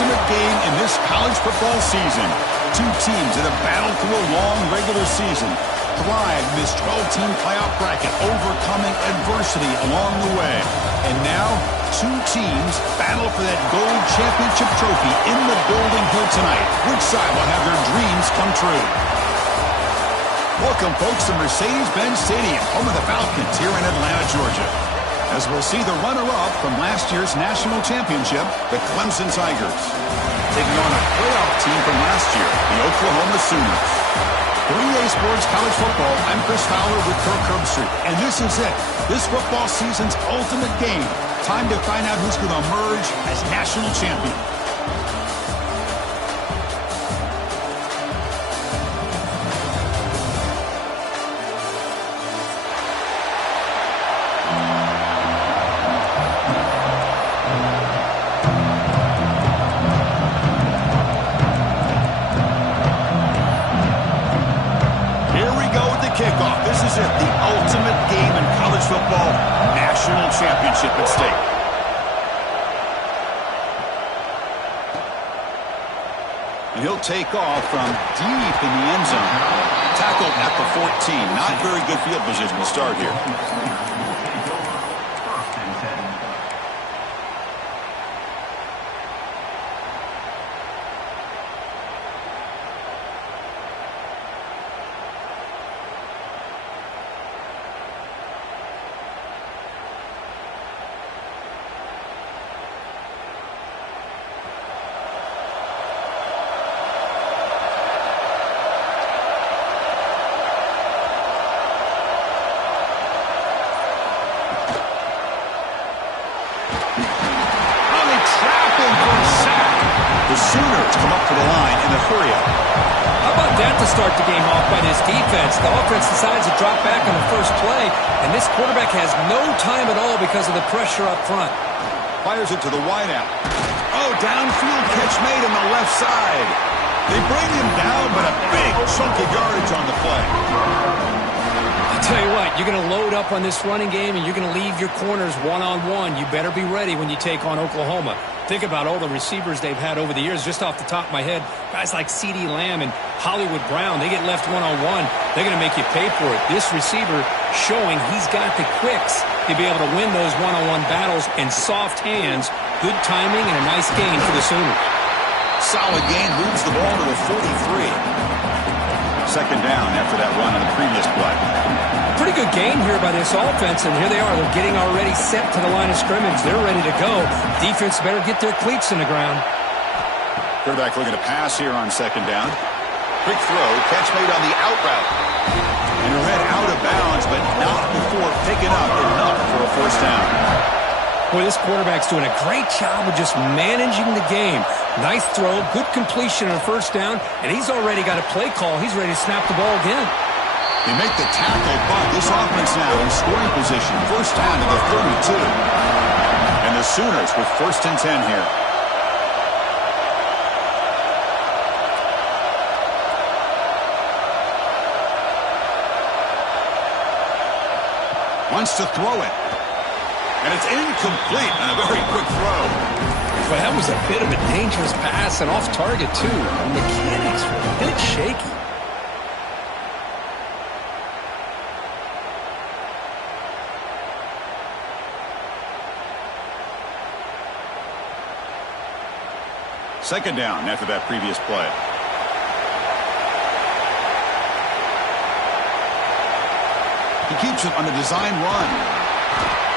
ultimate game in this college football season. Two teams that have battled through a long regular season, thrived in this 12-team playoff bracket, overcoming adversity along the way. And now, two teams battle for that gold championship trophy in the building here tonight. Which side will have their dreams come true? Welcome, folks, to Mercedes-Benz Stadium, home of the Falcons here in Atlanta, Georgia, as we'll see the runner-up from last year's national championship, the Clemson Tigers, taking on a playoff team from last year, the Oklahoma Sooners. 3A Sports College Football, I'm Chris Fowler with Kirk Herbstreit, and this is it, this football season's ultimate game. Time to find out who's going to emerge as national champion. Kickoff. This is it, the ultimate game in college football, national championship at stake. And he'll take off from deep in the end zone. Tackled at the 14. Not very good field position to start here. The Sooners come up to the line in the hurry-up. How about that to start the game off by this defense? The offense decides to drop back on the first play, and this quarterback has no time at all because of the pressure up front. Fires it to the wideout. Oh, downfield catch made on the left side. They bring him down, but a big chunk of yardage on the play. I'll tell you what, you're going to load up on this running game, and you're going to leave your corners one-on-one. You better be ready when you take on Oklahoma. Think about all the receivers they've had over the years. Just off the top of my head, guys like CeeDee Lamb and Hollywood Brown, they get left one-on-one. They're going to make you pay for it. This receiver showing he's got the quicks to be able to win those one-on-one battles in soft hands. Good timing and a nice gain for the Sooners. Solid gain, moves the ball to the 43. Second down after that run on the previous play. Pretty good game here by this offense, and here they are. They're getting already set to the line of scrimmage. They're ready to go. Defense better get their cleats in the ground. Quarterback looking to pass here on second down. Quick throw, catch made on the out route. And read out of bounds, but not before picking up enough for a first down. Boy, this quarterback's doing a great job of just managing the game. Nice throw, good completion on a first down, and he's already got a play call. He's ready to snap the ball again. They make the tackle, but this offense now in scoring position. First down to the 32. And the Sooners with 1st and 10 here. Wants to throw it. And it's incomplete on a very quick throw. Well, that was a bit of a dangerous pass and off target, too. The mechanics were a bit shaky. Second down after that previous play. He keeps it on the design run.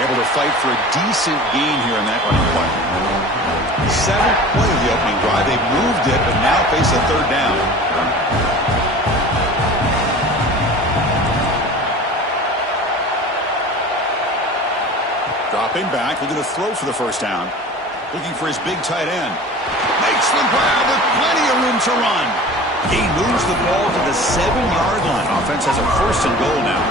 Able to fight for a decent gain here in that running play. 7th play of the opening drive. They've moved it, but now face a third down. Dropping back, looking to throw for the first down. Looking for his big tight end. Makes the grab with plenty of room to run. He moves the ball to the 7-yard line. Offense has a 1st and goal now.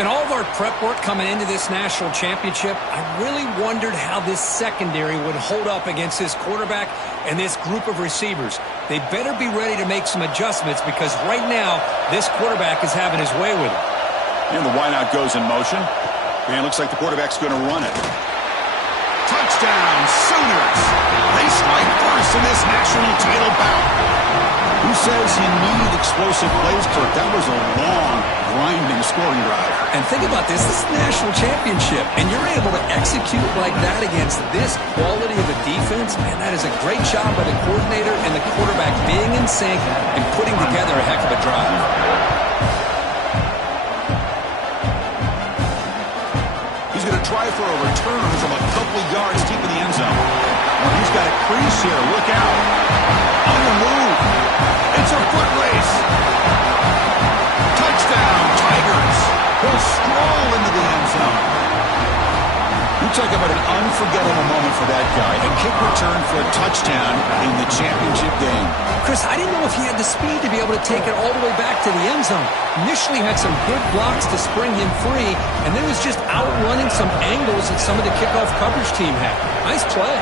In all of our prep work coming into this national championship, I really wondered how this secondary would hold up against this quarterback and this group of receivers. They better be ready to make some adjustments because right now, this quarterback is having his way with it. And the wideout goes in motion. And it looks like the quarterback's going to run it. Touchdown, Sooners. They strike first in this national title bout. Who says you need explosive plays, Kirk? That was a long, grinding scoring drive. And think about this. This is the national championship, and you're able to execute like that against this quality of a defense. Man, that is a great job by the coordinator and the quarterback being in sync and putting together a heck of a drive. He's going to try for a return from a couple of yards deep in the end zone. Well, he's got a crease here. Look out. On the move. It's a foot race. Touchdown, Tigers. He'll stroll into the end zone. You talk about an unforgettable moment for that guy. A kick return for a touchdown in the championship game. Chris, I didn't know if he had the speed to be able to take it all the way back to the end zone. Initially had some good blocks to spring him free, and then was just outrunning some angles that some of the kickoff coverage team had. Nice play.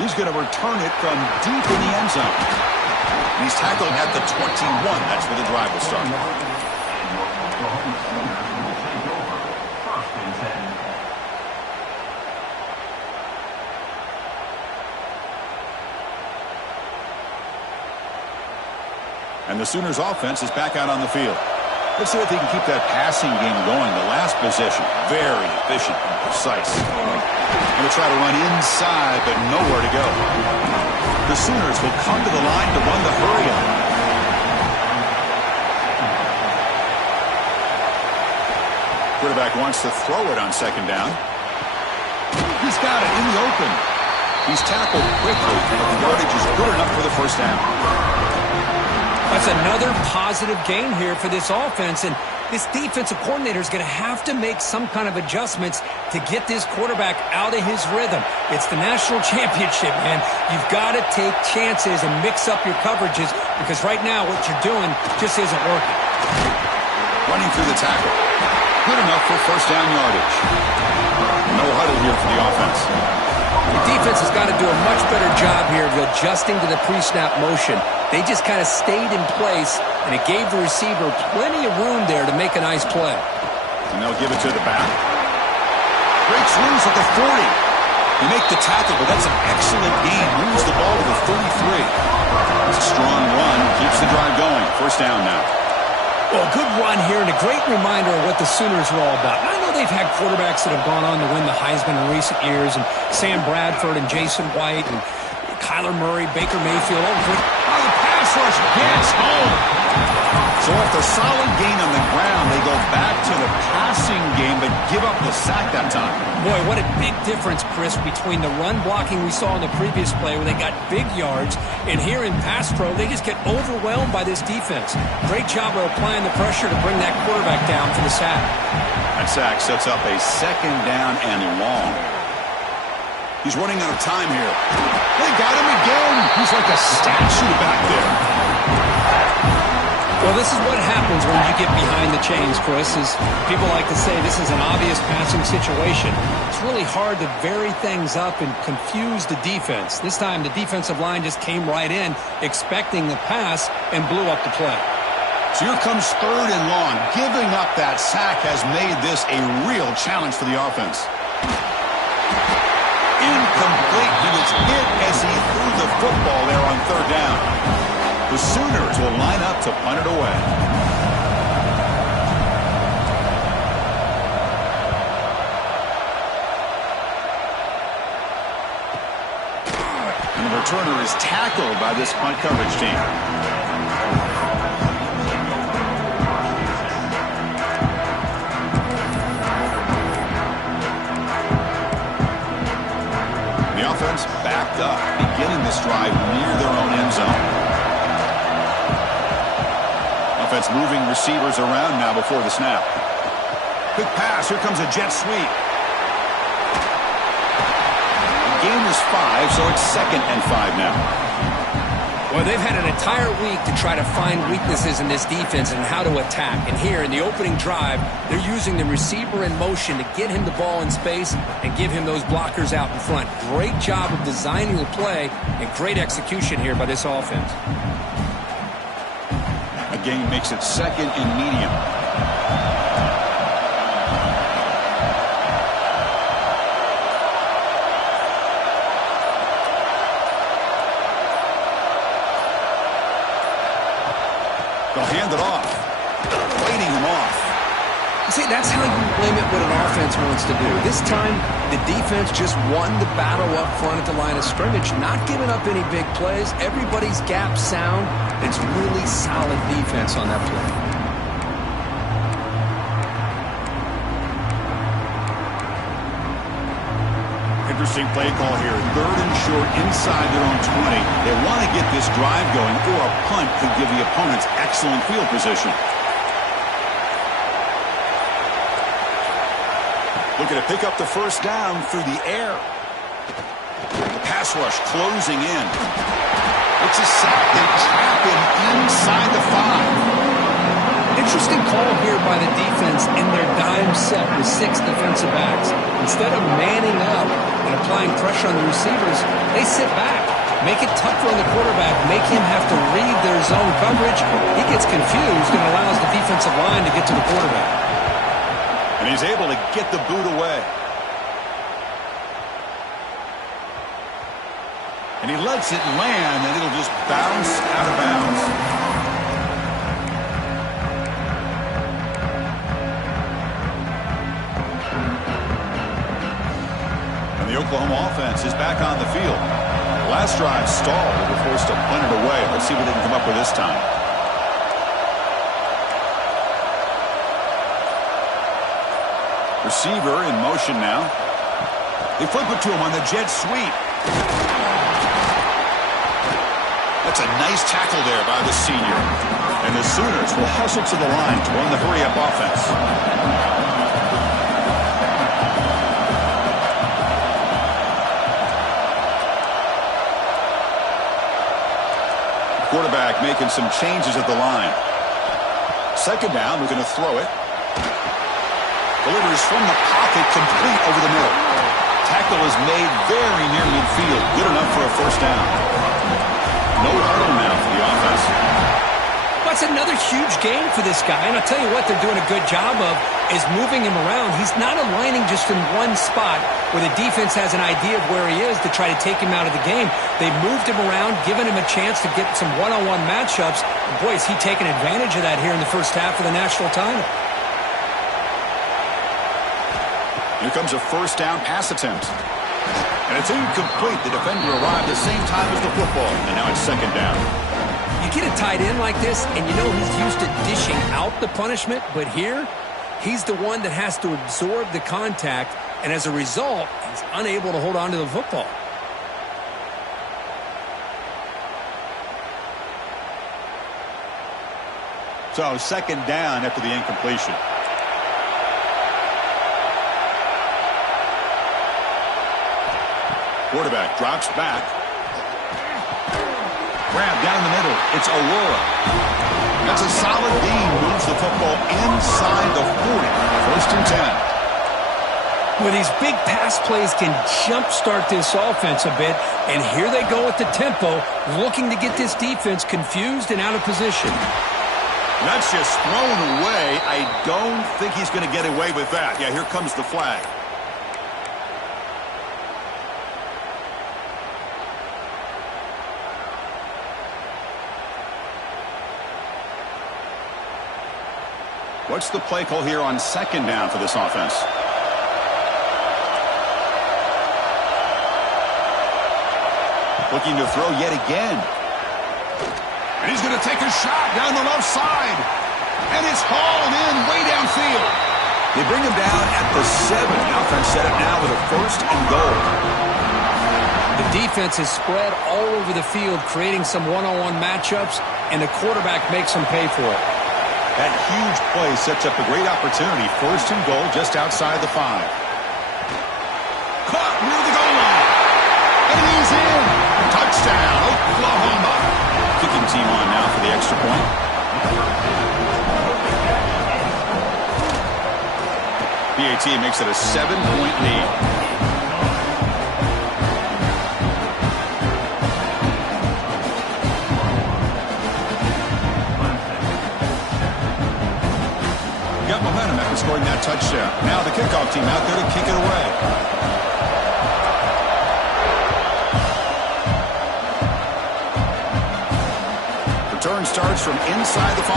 He's going to return it from deep in the end zone. And he's tackled at the 21. That's where the drive will start. And the Sooners offense is back out on the field. Let's see if they can keep that passing game going. The last possession, very efficient and precise. Going to try to run inside, but nowhere to go. The Sooners will come to the line to run the hurry up. Quarterback wants to throw it on second down. He's got it in the open. He's tackled quickly, but the yardage is good enough for the first down. That's another positive game here for this offense, and this defensive coordinator is going to have to make some kind of adjustments to get this quarterback out of his rhythm. It's the national championship, man. You've got to take chances and mix up your coverages because right now what you're doing just isn't working. Running through the tackle. Good enough for first down yardage. No huddle here for the offense. The defense has got to do a much better job here of adjusting to the pre-snap motion. They just kind of stayed in place, and it gave the receiver plenty of room there to make a nice play. And they'll give it to the back. Breaks loose at the 40. They make the tackle, but that's an excellent gain. Moves the ball to the 33. It's a strong run. Keeps the drive going. First down now. Well, good run here and a great reminder of what the Sooners are all about. I know they've had quarterbacks that have gone on to win the Heisman in recent years, and Sam Bradford and Jason White and Kyler Murray, Baker Mayfield. Oh, the pass rush gets home. So after solid gain on the ground, they go back to the passing game, but give up the sack that time. Boy, what a big difference, Chris, between the run blocking we saw in the previous play where they got big yards, and here in pass pro, they just get overwhelmed by this defense. Great job of applying the pressure to bring that quarterback down for the sack. That sack sets up a second down and long. He's running out of time here. They got him again. He's like a statue back there. Well, this is what happens when you get behind the chains, Chris. Is people like to say this is an obvious passing situation. It's really hard to vary things up and confuse the defense. This time, the defensive line just came right in, expecting the pass, and blew up the play. So here comes third and long. Giving up that sack has made this a real challenge for the offense. Incomplete. He was hit as he threw the football there on third down. The Sooners will line up to punt it away. And the returner is tackled by this punt coverage team. The offense backed up, beginning this drive near their own end zone. Offense moving receivers around now before the snap. Quick pass. Here comes a jet sweep. The game is 5, so it's 2nd and 5 now. Well, they've had an entire week to try to find weaknesses in this defense and how to attack. And here in the opening drive, they're using the receiver in motion to get him the ball in space and give him those blockers out in front. Great job of designing the play and great execution here by this offense. Gain makes it 2nd and medium. They'll hand it off. Waiting him off. See, that's how you limit what an offense wants to do. This time, the defense just won the battle up front at the line of scrimmage, not giving up any big plays. Everybody's gap sound. It's really solid defense on that play. Interesting play call here. 3rd and short inside their own 20. They want to get this drive going, or a punt could give the opponents excellent field position. Looking to pick up the first down through the air. The pass rush closing in. It's a sack. They trap him inside the 5. Interesting call here by the defense in their dime set with 6 defensive backs. Instead of manning up and applying pressure on the receivers, they sit back, make it tougher on the quarterback, make him have to read their zone coverage. He gets confused and allows the defensive line to get to the quarterback. And he's able to get the boot away. And he lets it land, and it'll just bounce out of bounds. And the Oklahoma offense is back on the field. Last drive stalled. They were forced to punt it away. Let's see what they can come up with this time. Receiver in motion now. They flip it to him on the jet sweep. That's a nice tackle there by the senior. And the Sooners will hustle to the line to run the hurry-up offense. Quarterback making some changes at the line. 2nd down, we're going to throw it. Delivers from the pocket, complete over the middle. Tackle is made very near midfield. Good enough for a first down. No huddle now for the offense. That's another huge game for this guy. And I'll tell you what they're doing a good job of is moving him around. He's not aligning just in one spot where the defense has an idea of where he is to try to take him out of the game. They've moved him around, given him a chance to get some one-on-one matchups. And boy, is he taking advantage of that here in the first half of the national title. Here comes a first down pass attempt. And it's incomplete. The defender arrived the same time as the football. And now it's 2nd down. You get a tight end like this, and you know he's used to dishing out the punishment. But here, he's the one that has to absorb the contact. And as a result, he's unable to hold on to the football. So 2nd down after the incompletion. Quarterback drops back. Grab down the middle. It's Aurora. That's a solid gain. Moves the football inside the 40. 1st and 10. Well, these big pass plays can jumpstart this offense a bit. And here they go with the tempo, looking to get this defense confused and out of position. That's just thrown away. I don't think he's going to get away with that. Yeah, here comes the flag. What's the play call here on 2nd down for this offense? Looking to throw yet again. And he's going to take a shot down the left side. And it's hauled in way downfield. They bring him down at the 7. The offense set up now with a 1st and goal. The defense is spread all over the field, creating some one-on-one matchups, and the quarterback makes them pay for it. That huge play sets up a great opportunity. 1st and goal just outside the 5. Caught near the goal line. And he's in. Touchdown, Oklahoma. Kicking team on now for the extra point. BAT makes it a 7-point lead. touchdown. Now the kickoff team out there to kick it away. Return starts from inside the 5.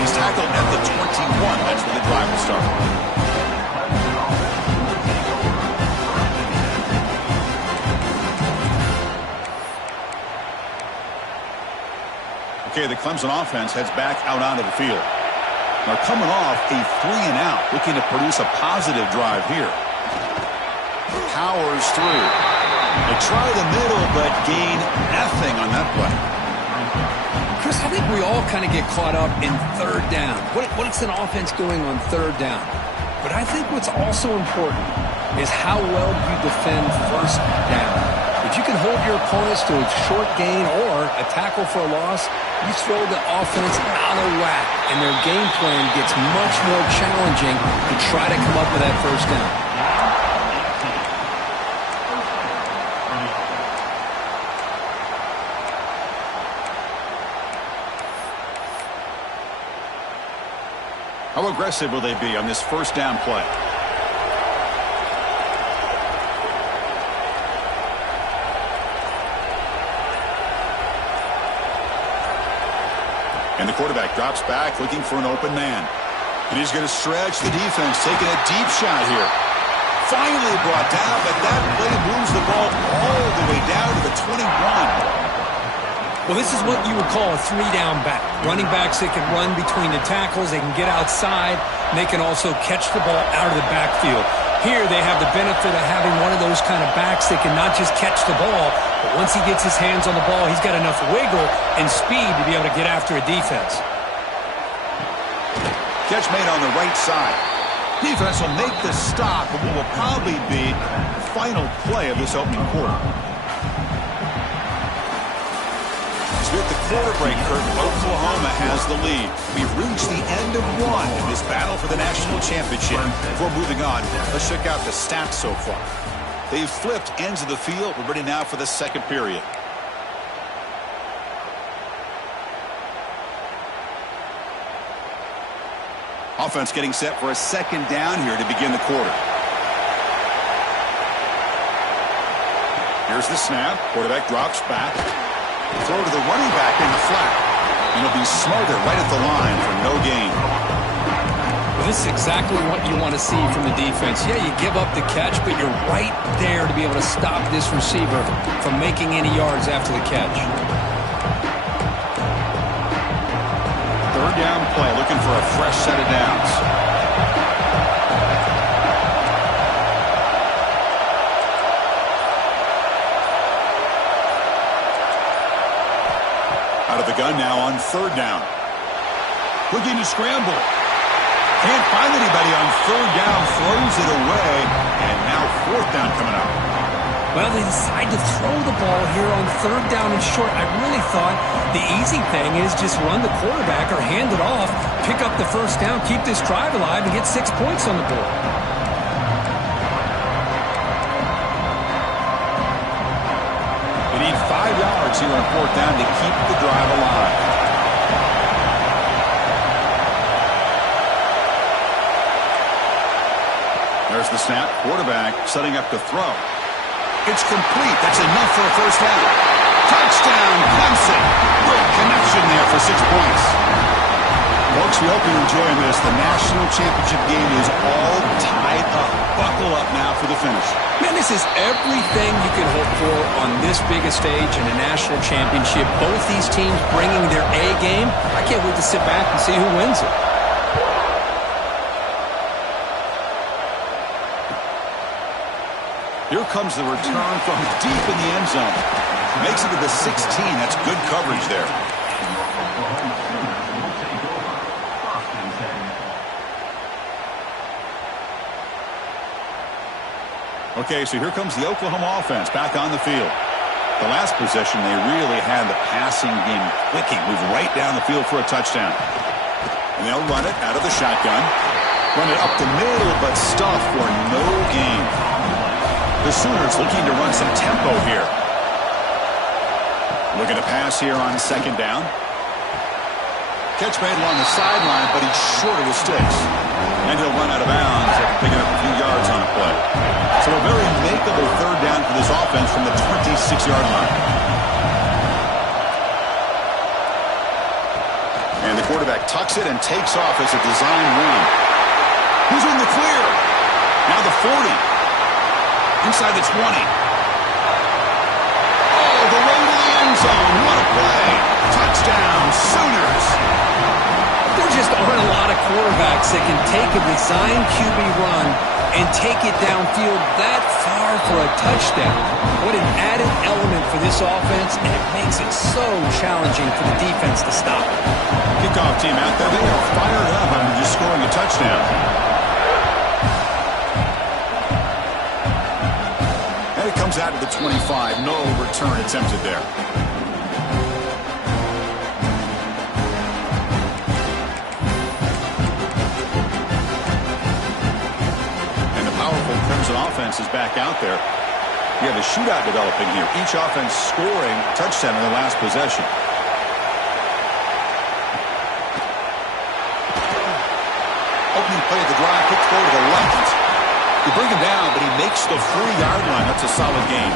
He's tackled at the 21. That's where the drive will start. Okay, the Clemson offense heads back out onto the field. They're coming off a 3-and-out, looking to produce a positive drive here. Powers through. They try the middle, but gain nothing on that play. Chris, I think we all kind of get caught up in third down. What's an offense doing on third down? But I think what's also important is how well you defend first down. If you can hold your opponents to a short gain or a tackle for a loss, you throw the offense out of whack, and their game plan gets much more challenging to try to come up with that first down. How aggressive will they be on this first down play? And the quarterback drops back, looking for an open man. And he's going to stretch the defense, taking a deep shot here. Finally brought down, but that play moves the ball all the way down to the 21. Well, this is what you would call a 3-down back. Running backs that can run between the tackles, they can get outside, and they can also catch the ball out of the backfield. Here they have the benefit of having one of those kind of backs that can not just catch the ball, but once he gets his hands on the ball, he's got enough wiggle and speed to be able to get after a defense. Catch made on the right side. Defense will make the stop, but what will probably be the final play of this opening quarter. With the quarter break, Kurt, Oklahoma has the lead. We've reached the end of one in this battle for the national championship. Before moving on, let's check out the stats so far. They've flipped ends of the field. We're ready now for the second period. Offense getting set for a second down here to begin the quarter. Here's the snap. Quarterback drops back. Throw to the running back in the flat. And he'll be smarter right at the line for no gain. Well, this is exactly what you want to see from the defense. Yeah, you give up the catch, but you're right there to be able to stop this receiver from making any yards after the catch. Third down play, looking for a fresh set of downs. Out of the gun now on third down. Looking to scramble. Can't find anybody on third down. Throws it away. And now fourth down coming up. Well, they decide to throw the ball here on third down and short. I really thought the easy thing is just run the quarterback or hand it off, pick up the first down, keep this drive alive, and get 6 points on the board. They need 5 yards here on fourth down to keep the drive alive. There's the snap. Quarterback setting up to throw. It's complete. That's enough for a first down. Touchdown, Clemson. Great connection there for 6 points. Folks, we hope you're enjoying this. The national championship game is all tied up. Buckle up now for the finish. Man, this is everything you can hope for on this big a stage in a national championship. Both these teams bringing their A game. I can't wait to sit back and see who wins it. Here comes the return from deep in the end zone. Makes it to the 16. That's good coverage there. Okay, so here comes the Oklahoma offense back on the field. The last possession, they really had the passing game clicking. Move right down the field for a touchdown. And they'll run it out of the shotgun. Run it up the middle, but stuff for no gain. The Sooners looking to run some tempo here. Looking to pass here on second down. Catch made along the sideline, but he's short of his sticks. And he'll run out of bounds after picking up a few yards on the play. So a very makeable third down for this offense from the 26-yard line. And the quarterback tucks it and takes off as a design run. Who's in the clear? Now the 40. Inside the 20. Oh, the way to the end zone. What a play. Touchdown, Sooners. There just aren't a lot of quarterbacks that can take a design QB run and take it downfield that far for a touchdown. What an added element for this offense, and it makes it so challenging for the defense to stop. Kickoff team out there. They are fired up after just scoring a touchdown. And it comes out to the 25. No return attempted there. Crimson offense is back out there. You have a shootout developing here. Each offense scoring a touchdown in their last possession. Opening play of the drive, quick throw to the left. You bring him down, but he makes the 3-yard line. That's a solid game.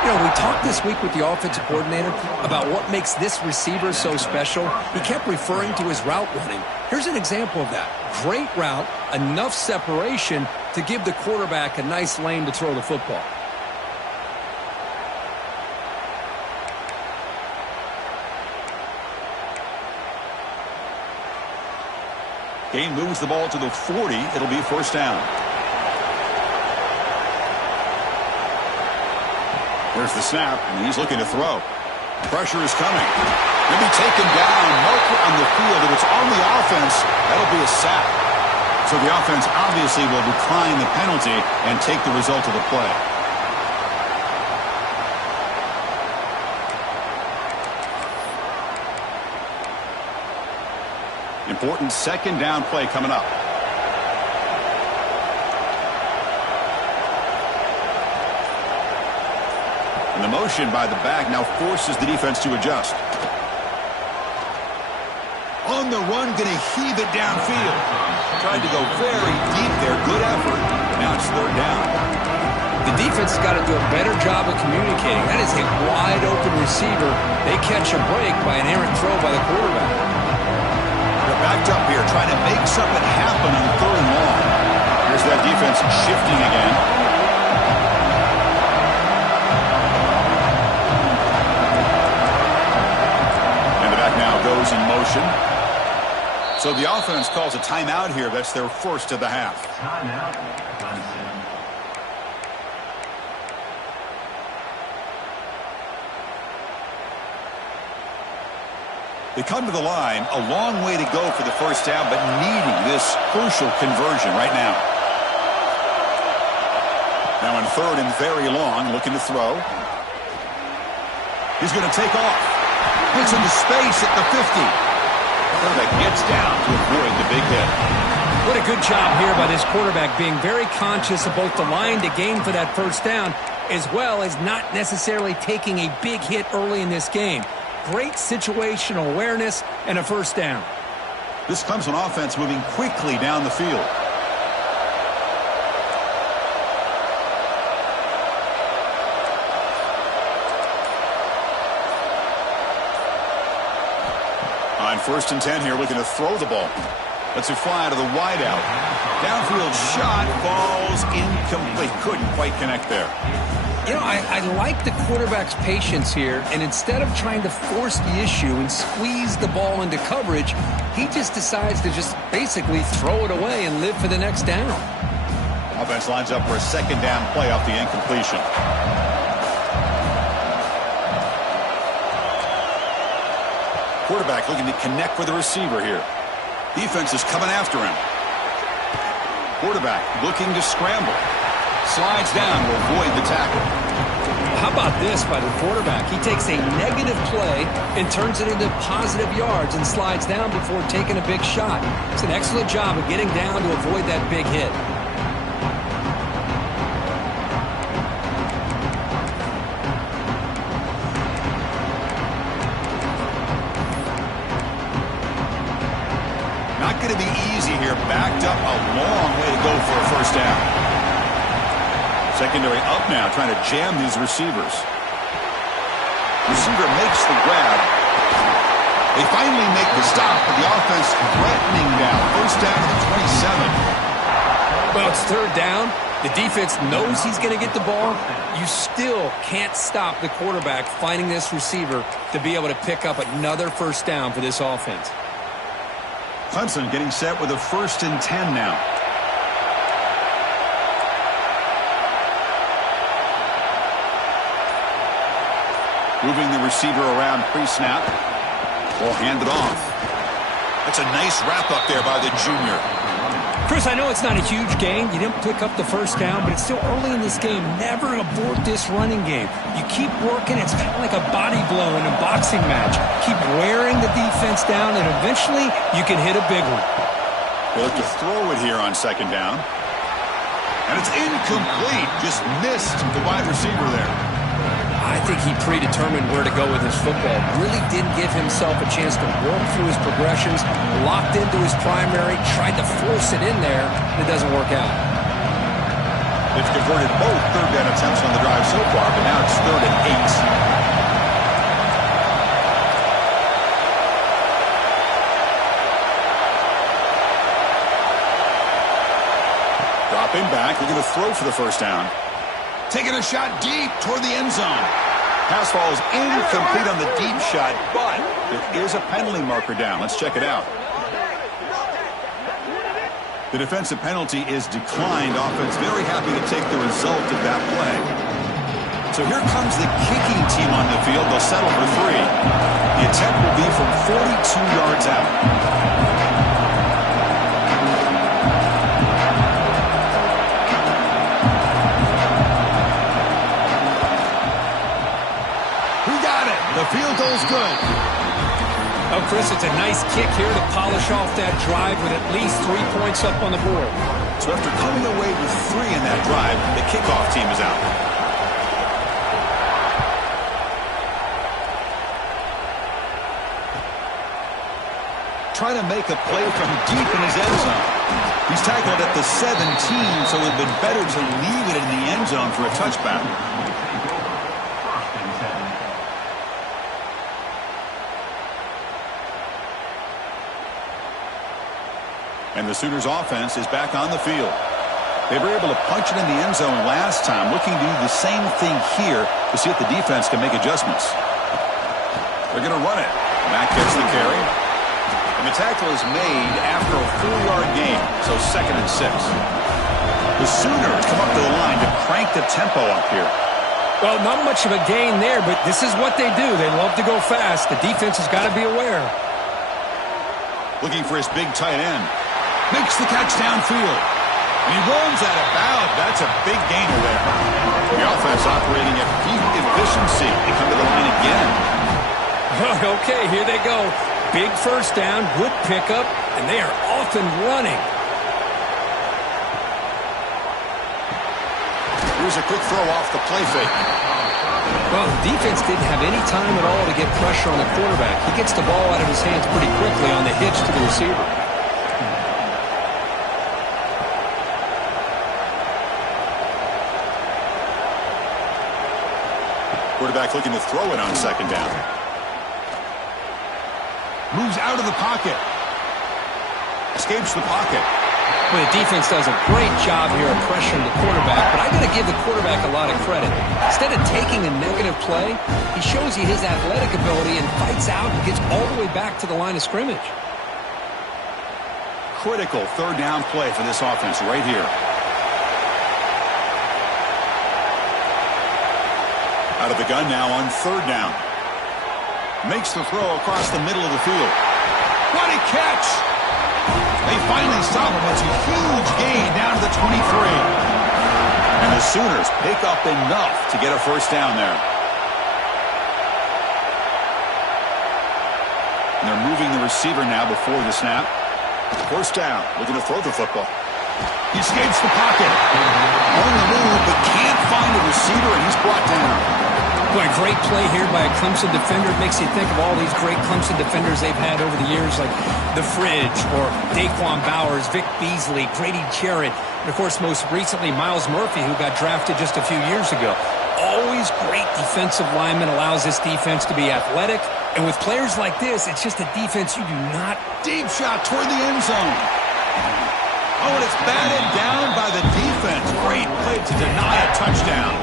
You know, we talked this week with the offensive coordinator about what makes this receiver so special. He kept referring to his route running. Here's an example of that. Great route, enough separation to give the quarterback a nice lane to throw the football. Gain moves the ball to the 40. It'll be first down. There's the snap, and he's looking to throw. Pressure is coming. He'll be taken down. Marker on the field. If it's on the offense, that'll be a sack. So the offense obviously will decline the penalty and take the result of the play. Important second down play coming up. And the motion by the back now forces the defense to adjust. On the run, going to heave it downfield. Tried to go very deep there. Good effort. Now it's third down. The defense has got to do a better job of communicating. That is a wide-open receiver. They catch a break by an errant throw by the quarterback. They're backed up here, trying to make something happen on third and long. Here's that defense shifting again. Goes in motion. So the offense calls a timeout here. That's their first of the half. They come to the line, a long way to go for the first down, but needing this crucial conversion right now. Now in third and very long, looking to throw. He's going to take off. Gets into space at the 50. Quarterback gets down to avoid the big hit. What a good job here by this quarterback, being very conscious of both the line to gain for that first down, as well as not necessarily taking a big hit early in this game. Great situational awareness and a first down. This comes on offense moving quickly down the field. On first and 10 here, looking to throw the ball. Lets it fly out of the wideout. Downfield shot falls incomplete. Couldn't quite connect there. You know, I like the quarterback's patience here, and instead of trying to force the issue and squeeze the ball into coverage, he just decides to just basically throw it away and live for the next down. Offense lines up for a second down play off the incompletion. Quarterback looking to connect with the receiver here. Defense is coming after him. Quarterback looking to scramble. Slides down to avoid the tackle. How about this by the quarterback? He takes a negative play and turns it into positive yards and slides down before taking a big shot. It's an excellent job of getting down to avoid that big hit. here, backed up a long way to go for a first down. Secondary up now, trying to jam these receivers. Receiver makes the grab. They finally make the stop, but the offense threatening now. First down to the 27. Well, it's third down. The defense knows he's going to get the ball. You still can't stop the quarterback finding this receiver to be able to pick up another first down for this offense. Clemson getting set with a 1st and 10 now. Moving the receiver around pre-snap. Will hand it off. That's a nice wrap-up there by the junior. Chris, I know it's not a huge gain. You didn't pick up the first down, but it's still early in this game. Never abort this running game. You keep working. It's kind of like a body blow in a boxing match. Keep wearing the defense down, and eventually you can hit a big one. They look to throw it here on second down. And it's incomplete. Just missed the wide receiver there. I think he predetermined where to go with his football. Really didn't give himself a chance to work through his progressions, locked into his primary, tried to force it in there, and it doesn't work out. They've converted both third down attempts on the drive so far, but now it's 3rd and 8. Dropping back, they're going to throw for the first down. Taking a shot deep toward the end zone. Pass falls incomplete on the deep shot, but there is a penalty marker down. Let's check it out. The defensive penalty is declined. Offense very happy to take the result of that play. So here comes the kicking team on the field. They'll settle for 3. The attempt will be from 42 yards out. The field goal's good. Oh, Chris, it's a nice kick here to polish off that drive with at least 3 points up on the board. So after coming away with 3 in that drive, the kickoff team is out. Trying to make a play from deep in his end zone. He's tackled at the 17, so it would have been better to leave it in the end zone for a touchback. And the Sooners offense is back on the field. They were able to punch it in the end zone last time, looking to do the same thing here to see if the defense can make adjustments. They're going to run it. Mack gets the carry. And the tackle is made after a 4-yard gain, so 2nd and 6. The Sooners come up to the line to crank the tempo up here. Well, not much of a gain there, but this is what they do. They love to go fast. The defense has got to be aware. Looking for his big tight end. Makes the catch downfield. And he runs out of bounds. That's a big gainer there. The offense operating at peak efficiency. They come to the line again. Okay, here they go. Big first down, good pickup, and they are off and running. Here's a quick throw off the play fake. Well, the defense didn't have any time at all to get pressure on the quarterback. He gets the ball out of his hands pretty quickly on the hitch to the receiver. Quarterback looking to throw it on second down. Moves out of the pocket. Escapes the pocket. Well, the defense does a great job here of pressuring the quarterback, but I got to give the quarterback a lot of credit. Instead of taking a negative play, he shows you his athletic ability and fights out and gets all the way back to the line of scrimmage. Critical third down play for this offense right here. Out of the gun now on third down. Makes the throw across the middle of the field. What a catch! They finally stop him. It's a huge gain down to the 23. And the Sooners pick up enough to get a first down there. And they're moving the receiver now before the snap. First down, looking to throw the football. He escapes the pocket. On the move, but can't find a receiver, and he's brought down. Boy, great play here by a Clemson defender. It makes you think of all these great Clemson defenders they've had over the years, like The Fridge or Daquan Bowers, Vic Beasley, Grady Jarrett, and, of course, most recently, Miles Murphy, who got drafted just a few years ago. Always great defensive lineman, allows this defense to be athletic. And with players like this, it's just a defense you do not... Deep shot toward the end zone. Oh, and it's batted down by the defense. Great play to deny a touchdown.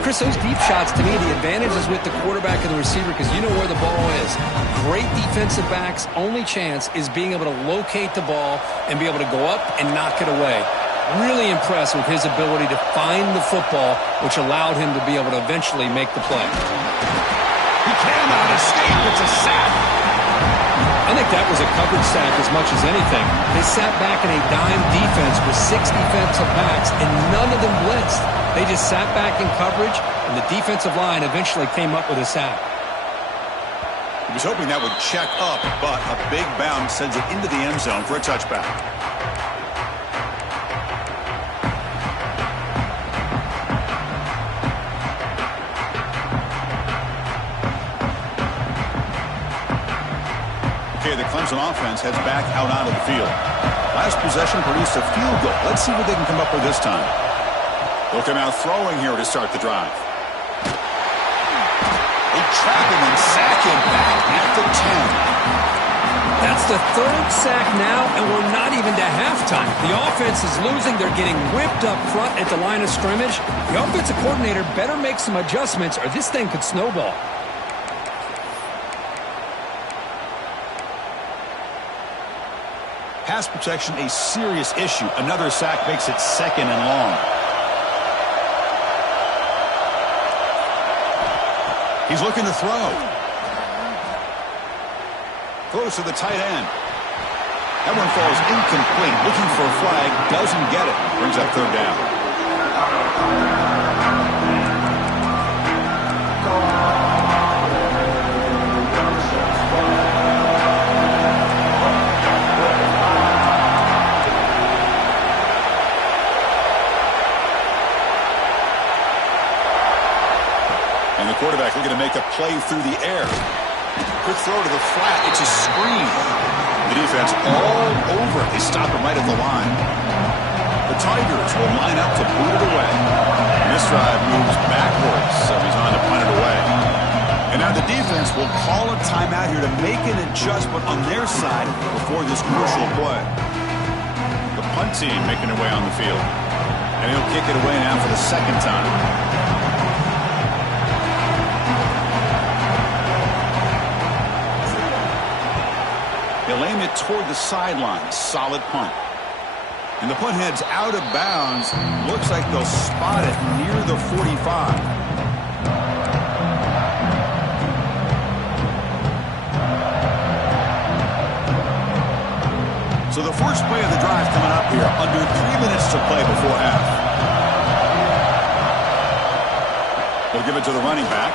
Chris, those deep shots, to me, the advantage is with the quarterback and the receiver because you know where the ball is. Great defensive backs' only chance is being able to locate the ball and be able to go up and knock it away. Really impressed with his ability to find the football, which allowed him to be able to eventually make the play. He cannot escape. It's a sack. I think that was a coverage sack as much as anything. They sat back in a dime defense with 6 defensive backs, and none of them blitzed. They just sat back in coverage, and the defensive line eventually came up with a sack. He was hoping that would check up, but a big bounce sends it into the end zone for a touchback. Okay, the Clemson offense heads back out onto the field. Last possession produced a field goal. Let's see what they can come up with this time. They'll come out throwing here to start the drive. They trap him and sack him back at the 10. That's the 3rd sack now, and we're not even to halftime. The offense is losing. They're getting whipped up front at the line of scrimmage. The offensive coordinator better make some adjustments or this thing could snowball. Pass protection, a serious issue. Another sack makes it 2nd and long. He's looking to throw. Throws to the tight end. That one falls incomplete. Looking for a flag. Doesn't get it. Brings up 3rd down. And the quarterback looking to make a play through the air. Quick throw to the flat. It's a screen. The defense all over it. They stop him right at the line. The Tigers will line up to boot it away. And this drive moves backwards, so he's on to punt it away. And now the defense will call a timeout here to make an adjustment on their side before this crucial play. The punt team making their way on the field. And he'll kick it away now for the 2nd time. They'll aim it toward the sideline. Solid punt. And the punt heads out of bounds. Looks like they'll spot it near the 45. So the first play of the drive coming up here. Under 3 minutes to play before half. They'll give it to the running back.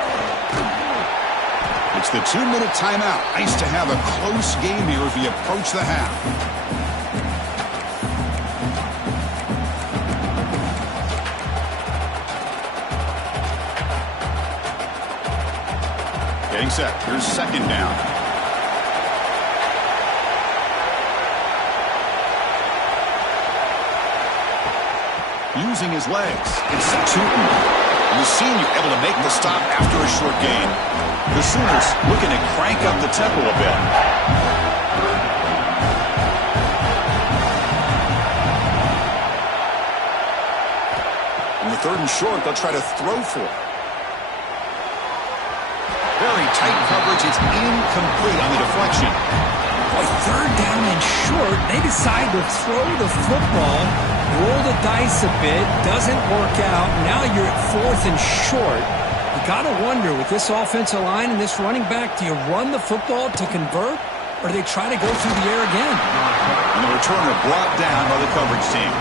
It's the 2-minute timeout. Nice to have a close game here as we approach the half. Getting set. Here's 2nd down. Using his legs. It's Tootin. The senior able to make the stop after a short gain. The Sooners looking to crank up the tempo a bit. In the 3rd and short, they'll try to throw for it. Very tight coverage. It's incomplete on the deflection. Boy, 3rd down and short. They decide to throw the football, roll the dice a bit, doesn't work out. Now you're at 4th and short. You got to wonder, with this offensive line and this running back, do you run the football to convert, or do they try to go through the air again? And the returner brought down by the coverage team.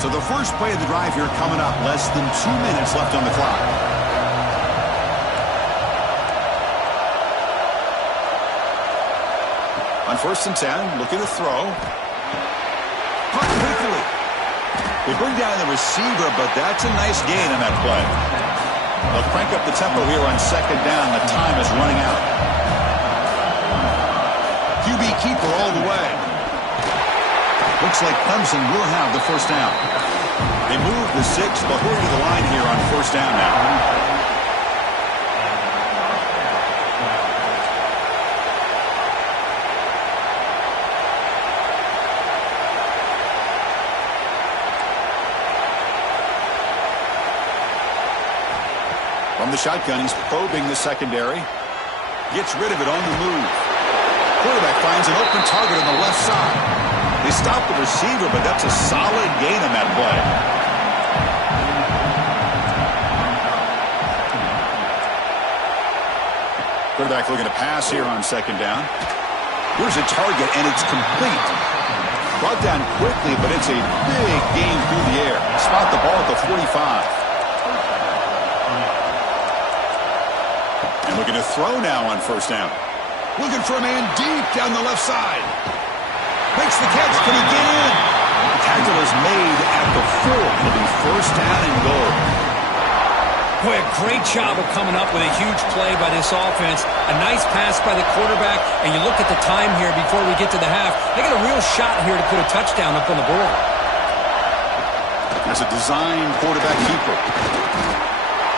So the first play of the drive here coming up. Less than 2 minutes left on the clock. On 1st and 10, looking to throw. Caught quickly. They bring down the receiver, but that's a nice gain on that play. They'll crank up the tempo here on 2nd down. The time is running out. QB keeper all the way. Looks like Clemson will have the 1st down. They move the 6, but hurry to the line here on 1st down now. From the shotgun, he's probing the secondary. Gets rid of it on the move. Quarterback finds an open target on the left side. They stop the receiver, but that's a solid gain on that play. Quarterback looking to pass here on 2nd down. Here's a target, and it's complete. Brought down quickly, but it's a big gain through the air. Spot the ball at the 45. And looking to throw now on 1st down. Looking for a man deep down the left side. Makes the catch. Can he get in? The tackle is made at the 4. It'll be 1st down and goal. Boy, a great job of coming up with a huge play by this offense. A nice pass by the quarterback. And you look at the time here before we get to the half. They got a real shot here to put a touchdown up on the board. That's a designed quarterback keeper.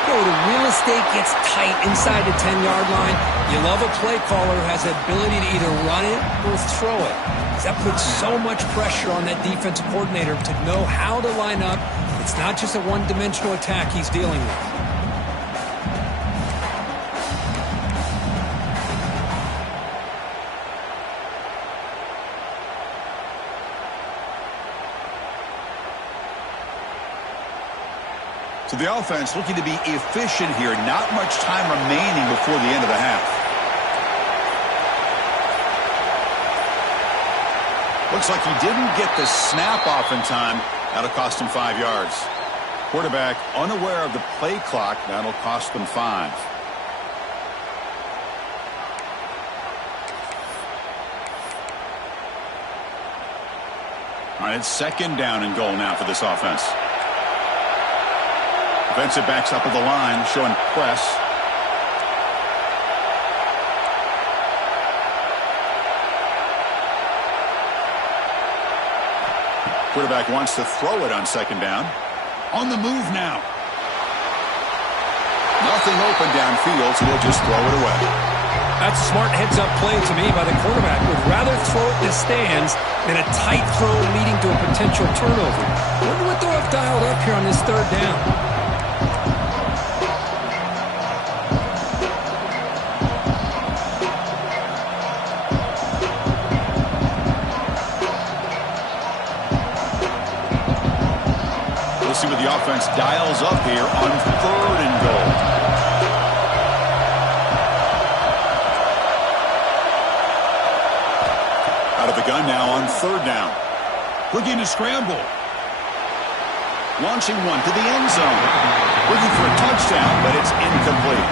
The real estate gets tight inside the 10-yard line. You love a play caller who has the ability to either run it or throw it. That puts so much pressure on that defensive coordinator to know how to line up. It's not just a one-dimensional attack he's dealing with. So the offense looking to be efficient here. Not much time remaining before the end of the half. Looks like he didn't get the snap off in time. That'll cost him 5 yards. Quarterback unaware of the play clock. That'll cost them 5. All right, it's 2nd down and goal now for this offense. Defensive backs up at the line, showing press. Quarterback wants to throw it on 2nd down. On the move now. Nothing open downfield, so he'll just throw it away. That's a smart heads-up play to me by the quarterback. Would rather throw it to stands than a tight throw leading to a potential turnover. Wonder what they'll have dialed up here on this 3rd down. See what the offense dials up here on 3rd and goal. Out of the gun now on 3rd down. Looking to scramble. Launching one to the end zone. Looking for a touchdown, but it's incomplete.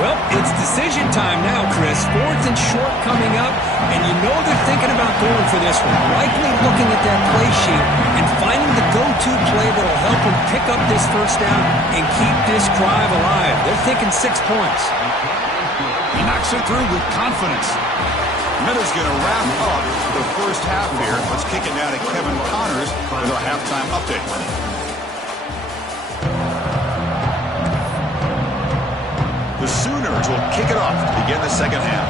Well, it's decision time now, Chris. 4th and short coming up, and you know they're thinking about going for this one. Likely looking at that play sheet and finding the go-to play that will help them pick up this 1st down and keep this drive alive. They're thinking 6 points. He knocks it through with confidence. Miller's going to wrap up the 1st half here. Let's kick it now to Kevin Connors with our halftime update. The Sooners will kick it off to begin the 2nd half.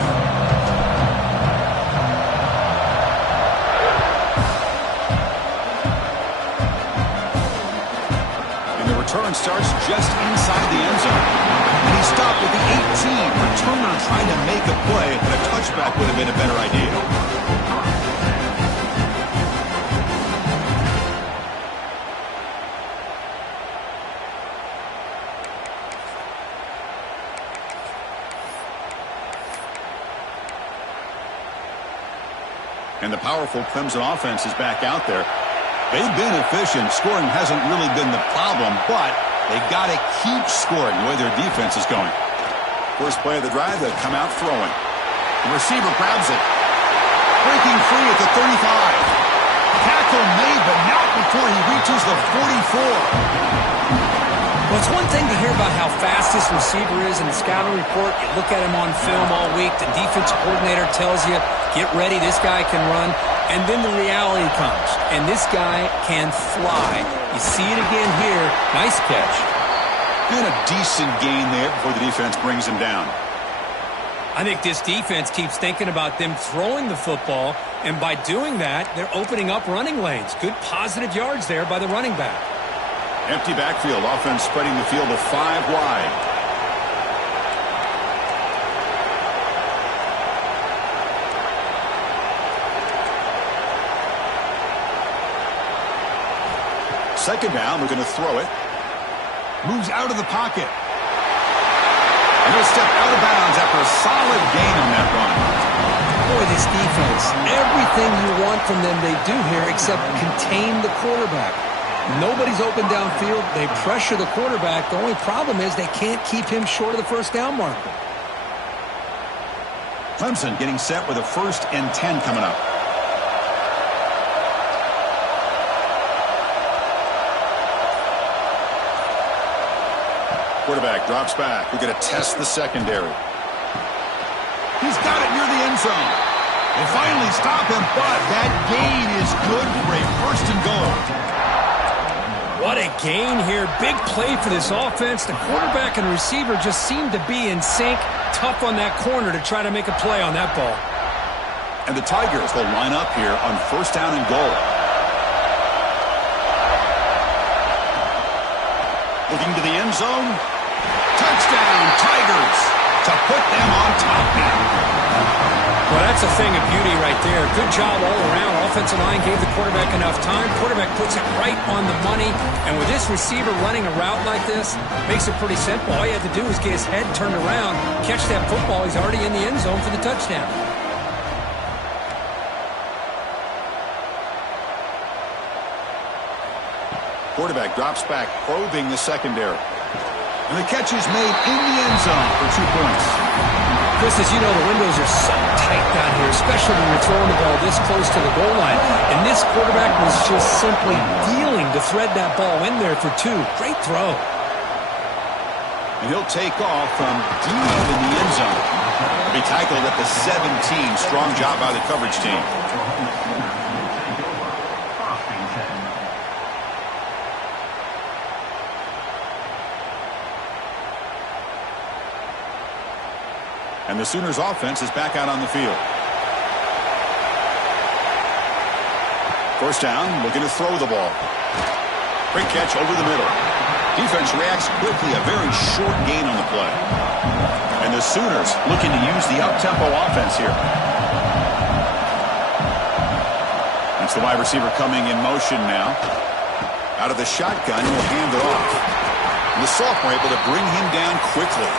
And the return starts just inside the end zone. And he stopped at the 18. Returner trying to make a play, and a touchback would have been a better idea. And the powerful Clemson offense is back out there. They've been efficient. Scoring hasn't really been the problem, but they got to keep scoring the way their defense is going. First play of the drive, they come out throwing. The receiver grabs it. Breaking free at the 35. Tackle made, but not before he reaches the 44. Well, it's one thing to hear about how fast this receiver is in the scouting report. You look at him on film all week. The defensive coordinator tells you, get ready, this guy can run. And then the reality comes, and this guy can fly. You see it again here. Nice catch. And a decent gain there before the defense brings him down. I think this defense keeps thinking about them throwing the football, and by doing that, they're opening up running lanes. Good positive yards there by the running back. Empty backfield. Offense spreading the field to 5 wide. Second down. We're going to throw it. Moves out of the pocket. And he'll step out of bounds after a solid gain on that run. Boy, this defense, everything you want from them they do here except contain the quarterback. Nobody's open downfield. They pressure the quarterback. The only problem is they can't keep him short of the first down marker. Clemson getting set with a 1st and 10 coming up. Quarterback drops back. We're going to test the secondary. He's got it near the end zone. They finally stop him, but that gain is good for a 1st and goal. What a gain here. Big play for this offense. The quarterback and receiver just seem to be in sync. Tough on that corner to try to make a play on that ball. And the Tigers will line up here on 1st down and goal. Looking to the end zone. Touchdown, Tigers, to put them on top now. Well, that's a thing of beauty right there. Good job all around. Offensive line gave the quarterback enough time. Quarterback puts it right on the money. And with this receiver running a route like this, makes it pretty simple. All you have to do is get his head turned around, catch that football. He's already in the end zone for the touchdown. Quarterback drops back, probing the secondary. And the catch is made in the end zone for 2 points. Chris, as you know, the windows are so tight down here, especially when you're throwing the ball this close to the goal line. And this quarterback was just simply dealing to thread that ball in there for 2. Great throw. And he'll take off from deep in the end zone. He'll be tackled at the 17. Strong job by the coverage team. And the Sooners offense is back out on the field. 1st down, looking to throw the ball. Great catch over the middle. Defense reacts quickly, a very short gain on the play. And the Sooners looking to use the up-tempo offense here. That's the wide receiver coming in motion now. Out of the shotgun, he'll hand it off. And the sophomore able to bring him down quickly.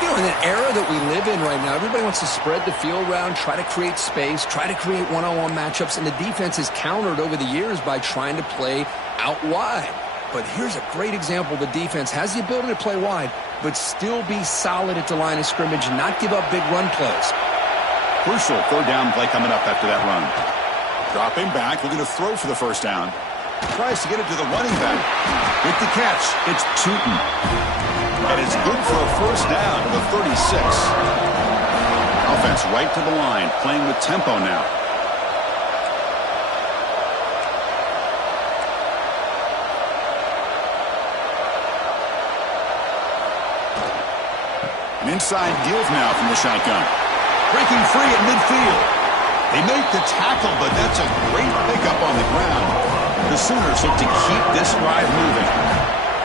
You know, in an era that we live in right now, everybody wants to spread the field around, try to create space, try to create one-on-one matchups, and the defense is countered over the years by trying to play out wide. But here's a great example. The defense has the ability to play wide, but still be solid at the line of scrimmage and not give up big run plays. Crucial 3rd down play coming up after that run. Dropping back, looking to throw for the 1st down. Tries to get it to the running back. With the catch, it's Tootin. And it's good for a 1st down to the 36. Offense right to the line, playing with tempo now. An inside give now from the shotgun. Breaking free at midfield. They make the tackle, but that's a great pickup on the ground. The Sooners look to keep this drive moving.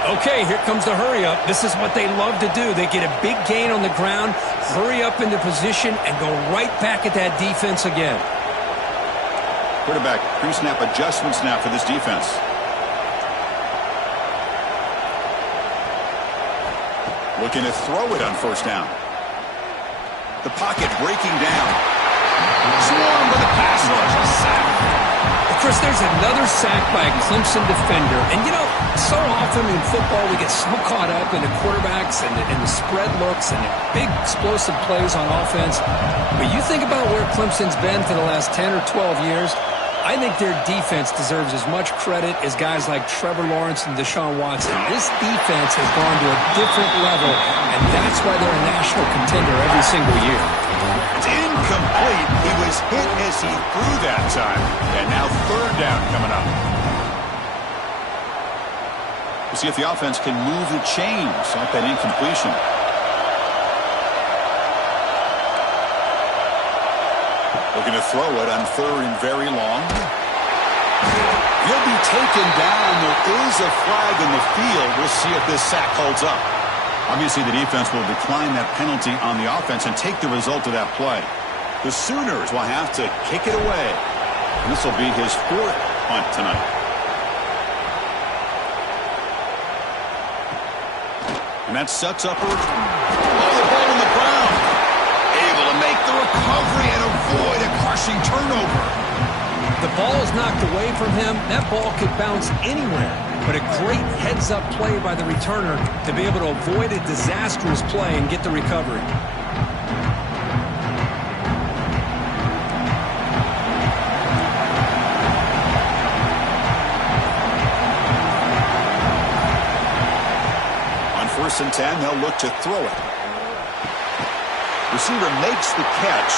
Okay, here comes the hurry up. This is what they love to do. They get a big gain on the ground, hurry up into position, and go right back at that defense again. Quarterback pre-snap adjustments now for this defense. Looking to throw it on 1st down. The pocket breaking down. Swarmed by the pass rush. A sack. Chris, Notice there's another sack by a Clemson defender. And, you know, so often in football we get so caught up in the quarterbacks and the spread looks and the big explosive plays on offense. But you think about where Clemson's been for the last 10 or 12 years, I think their defense deserves as much credit as guys like Trevor Lawrence and Deshaun Watson. This defense has gone to a different level, and that's why they're a national contender every single year. It's incomplete. He was hit as he threw that time. And now third down coming up. We'll see if the offense can move the chains off that incompletion. Looking to throw it on third and very long. He'll be taken down. There is a flag in the field. We'll see if this sack holds up. Obviously, the defense will decline that penalty on the offense and take the result of that play. The Sooners will have to kick it away. And this will be his fourth punt tonight. And that sets up the ball on the ground. Able to make the recovery and avoid a crushing turnover. The ball is knocked away from him. That ball could bounce anywhere. But a great heads-up play by the returner to be able to avoid a disastrous play and get the recovery. On 1st and 10, they'll look to throw it. Receiver makes the catch.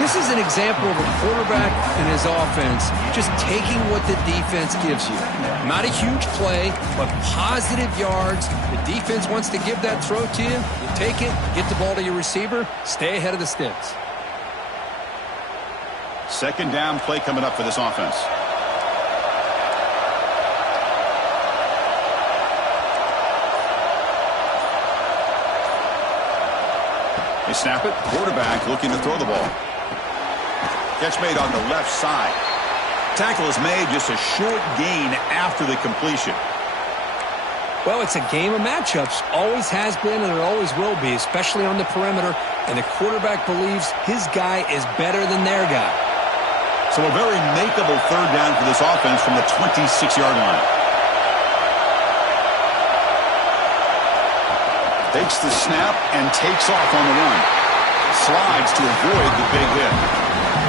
This is an example of a quarterback and his offense just taking what the defense gives you. Not a huge play, but positive yards. The defense wants to give that throw to you. You take it, get the ball to your receiver, stay ahead of the sticks. Second down play coming up for this offense. They snap it. Quarterback looking to throw the ball. Catch made on the left side. Tackle is made, just a short gain after the completion. Well, it's a game of matchups. Always has been and it always will be, especially on the perimeter. And the quarterback believes his guy is better than their guy. So a very makeable third down for this offense from the 26-yard line. Takes the snap and takes off on the run. Slides to avoid the big hit.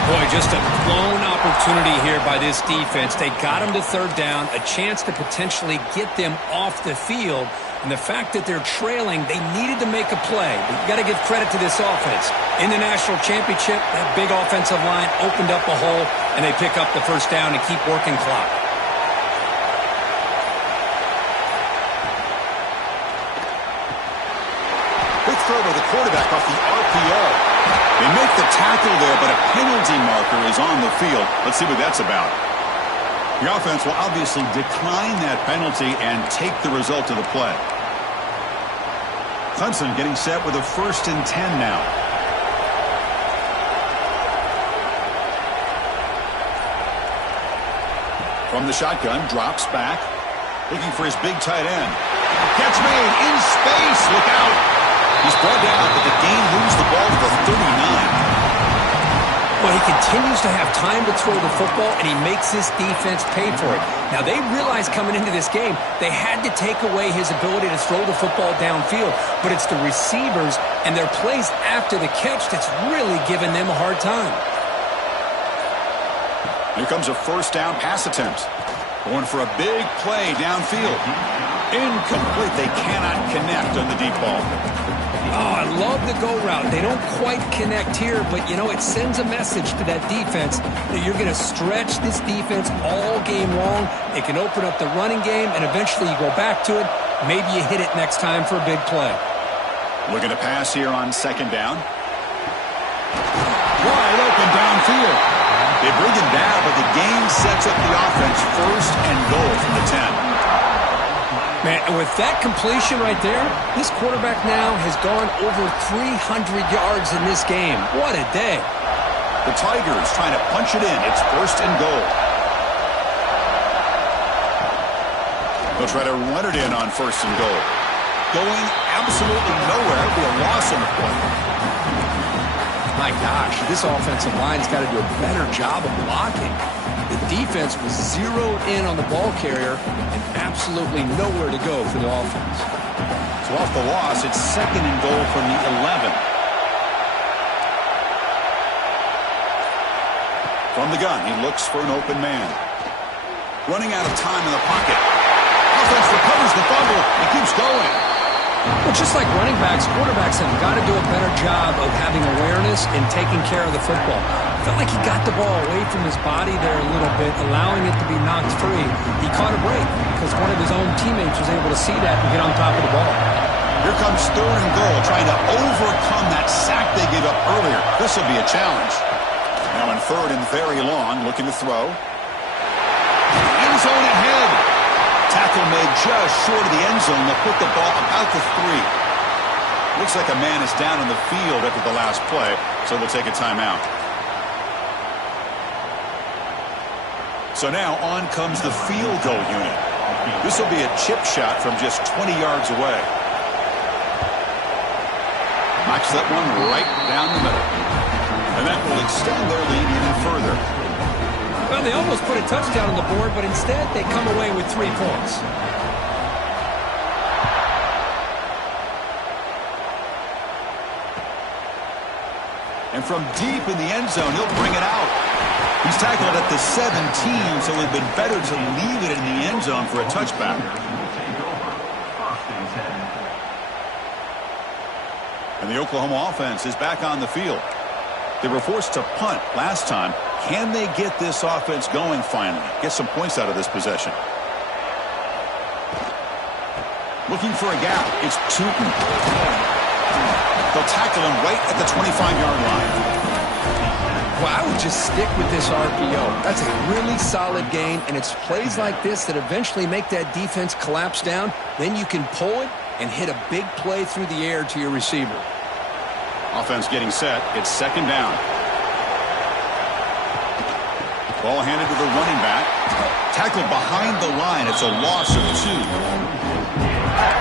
Boy, just a blown opportunity here by this defense. They got him to third down, a chance to potentially get them off the field. And the fact that they're trailing, they needed to make a play. But you got to give credit to this offense. In the national championship, that big offensive line opened up a hole, and they pick up the first down and keep working clock. Quick throw by the quarterback off the RPO. They make the tackle there, but a penalty marker is on the field. Let's see what that's about. The offense will obviously decline that penalty and take the result of the play. Clemson getting set with a 1st and 10 now. From the shotgun, drops back. Looking for his big tight end. Catch made in space. Look out. He's brought down, but the game moves the ball to the 39. Well, he continues to have time to throw the football, and he makes this defense pay for it. Now, they realized coming into this game, they had to take away his ability to throw the football downfield. But it's the receivers and their plays after the catch that's really giving them a hard time. Here comes a 1st down pass attempt. Going for a big play downfield. Incomplete. They cannot connect on the deep ball. Oh, I love the go route. They don't quite connect here, but, you know, it sends a message to that defense that you're going to stretch this defense all game long. It can open up the running game, and eventually you go back to it. Maybe you hit it next time for a big play. Looking to pass here on 2nd down. Wide open downfield. They bring him down, but the game sets up the offense 1st and goal from the 10. Man, and with that completion right there, this quarterback now has gone over 300 yards in this game. What a day. The Tigers trying to punch it in. It's 1st and goal. They'll try to run it in on 1st and goal. Going absolutely nowhere. It'll be a loss on the play. I my gosh, this offensive line's got to do a better job of blocking. The defense was zeroed in on the ball carrier and absolutely nowhere to go for the offense. So off the loss, it's 2nd and goal from the 11. From the gun, he looks for an open man. Running out of time in the pocket. Offense recovers the fumble and keeps going. Well, just like running backs, quarterbacks have got to do a better job of having awareness and taking care of the football. Felt like he got the ball away from his body there a little bit, allowing it to be knocked free. He caught a break because one of his own teammates was able to see that and get on top of the ball. Here comes 3rd and goal, trying to overcome that sack they gave up earlier. This will be a challenge. Now in 3rd and very long, looking to throw. End zone ahead. Tackle made just short of the end zone. They'll put the ball about the 3. Looks like a man is down on the field after the last play, so they'll take a timeout. So now on comes the field goal unit. This will be a chip shot from just 20 yards away. Knocks that one right down the middle. And that will extend their lead even further. Well, they almost put a touchdown on the board, but instead they come away with 3 points. And from deep in the end zone, he'll bring it out. He's tackled at the 17, so it would have been better to leave it in the end zone for a touchback. And the Oklahoma offense is back on the field. They were forced to punt last time. Can they get this offense going finally? Get some points out of this possession. Looking for a gap. It's Tootin. They'll tackle him right at the 25-yard line. Well, I would just stick with this RPO. That's a really solid gain, and it's plays like this that eventually make that defense collapse down. Then you can pull it and hit a big play through the air to your receiver. Offense getting set. It's 2nd down. Ball handed to the running back. Tackled behind the line. It's a loss of 2.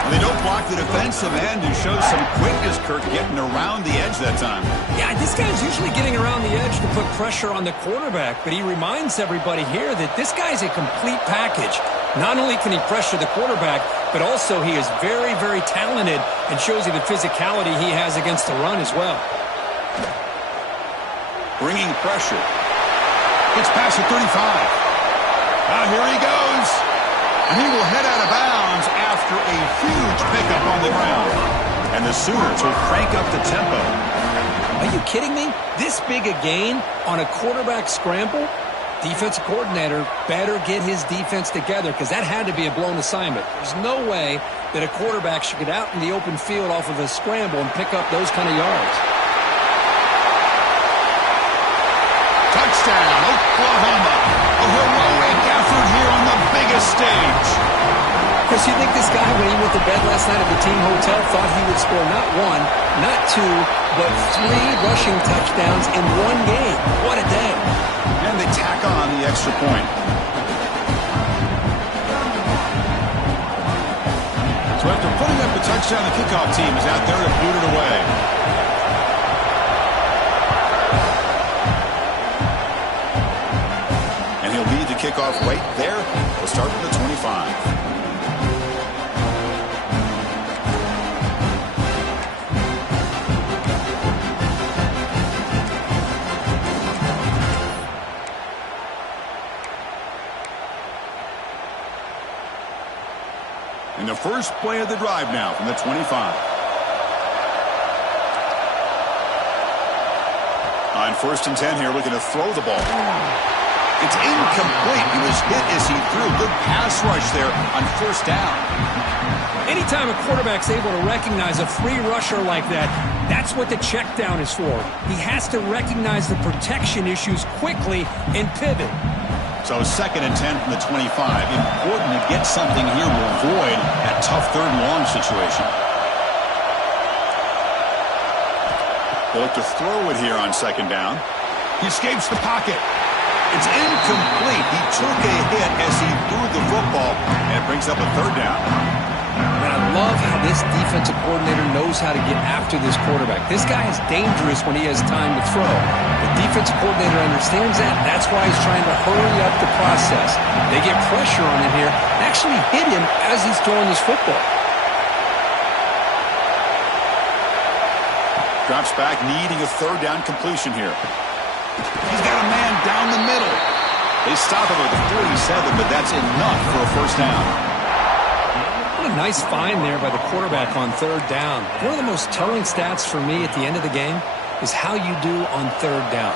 And they don't block the defensive end and show some quickness, Kirk, getting around the edge that time. Yeah, this guy's usually getting around the edge to put pressure on the quarterback, but he reminds everybody here that this guy's a complete package. Not only can he pressure the quarterback, but also he is very, very talented and shows you the physicality he has against the run as well. Bringing pressure. It's past the 35. Here he goes. And he will head out of bounds after a huge pickup on the ground. And the Sooners will crank up the tempo. Are you kidding me? This big a gain on a quarterback scramble? Defensive coordinator better get his defense together because that had to be a blown assignment. There's no way that a quarterback should get out in the open field off of a scramble and pick up those kind of yards. Touchdown, Oklahoma. A heroic effort here on the biggest stage. Chris, you think this guy, when he went to bed last night at the team hotel, thought he would score not 1, not 2, but 3 rushing touchdowns in one game? What a day. And they tack on the extra point. So after putting up a touchdown, the kickoff team is out there to boot it away. And he'll lead the kickoff right there. We'll start from the 25. And the first play of the drive now from the 25. On 1st and 10 here, looking to throw the ball. It's incomplete. He was hit as he threw. Good pass rush there on 1st down. Anytime a quarterback's able to recognize a free rusher like that, that's what the check down is for. He has to recognize the protection issues quickly and pivot. So 2nd and 10 from the 25. Important to get something here to avoid that tough 3rd and long situation. They'll look to throw it here on 2nd down. He escapes the pocket. It's incomplete. He took a hit as he threw the football, and it brings up a 3rd down. And I love how this defensive coordinator knows how to get after this quarterback. This guy is dangerous when he has time to throw. The defensive coordinator understands that. That's why he's trying to hurry up the process. They get pressure on him here and actually hit him as he's throwing this football. Drops back, needing a third down completion here. He's got a man down the middle. They stop him at the 47, but that's enough for a first down. What a nice find there by the quarterback on third down. One of the most telling stats for me at the end of the game is how you do on third down.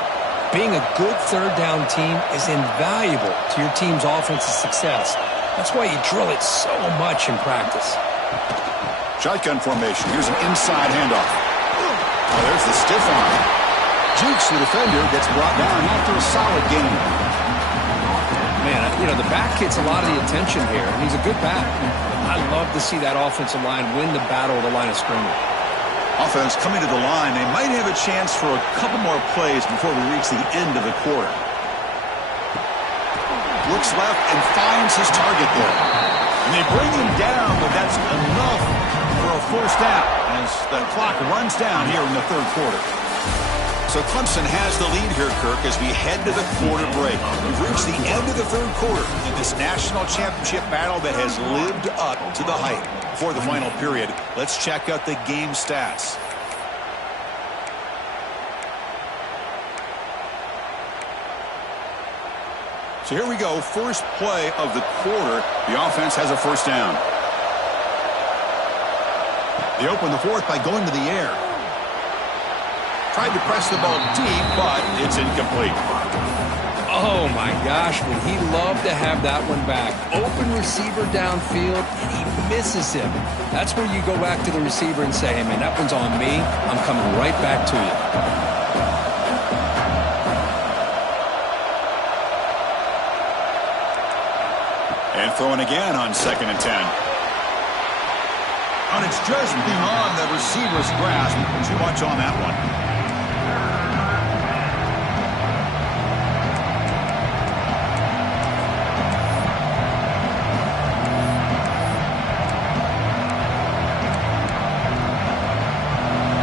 Being a good third down team is invaluable to your team's offensive success. That's why you drill it so much in practice. Shotgun formation. Here's an inside handoff. Oh, there's the stiff arm. Jukes the defender, gets brought down after a solid game. Man, the back gets a lot of the attention here, and he's a good back. I love to see that offensive line win the battle of the line of scrimmage. Offense coming to the line. They might have a chance for a couple more plays before we reach the end of the quarter. Looks left and finds his target there. And they bring him down, but that's enough for a first down as the clock runs down here in the third quarter. So Clemson has the lead here, Kirk, as we head to the quarter break. We've reached the end of the third quarter in this national championship battle that has lived up to the hype. For the final period, let's check out the game stats. So here we go, first play of the quarter. The offense has a first down. They open the fourth by going to the air. Tried to press the ball deep, but it's incomplete. Oh, my gosh, would he love to have that one back. Open receiver downfield, and he misses him. That's where you go back to the receiver and say, hey, man, that one's on me. I'm coming right back to you. And throwing again on 2nd and 10. And it's just beyond the receiver's grasp. Too much on that one.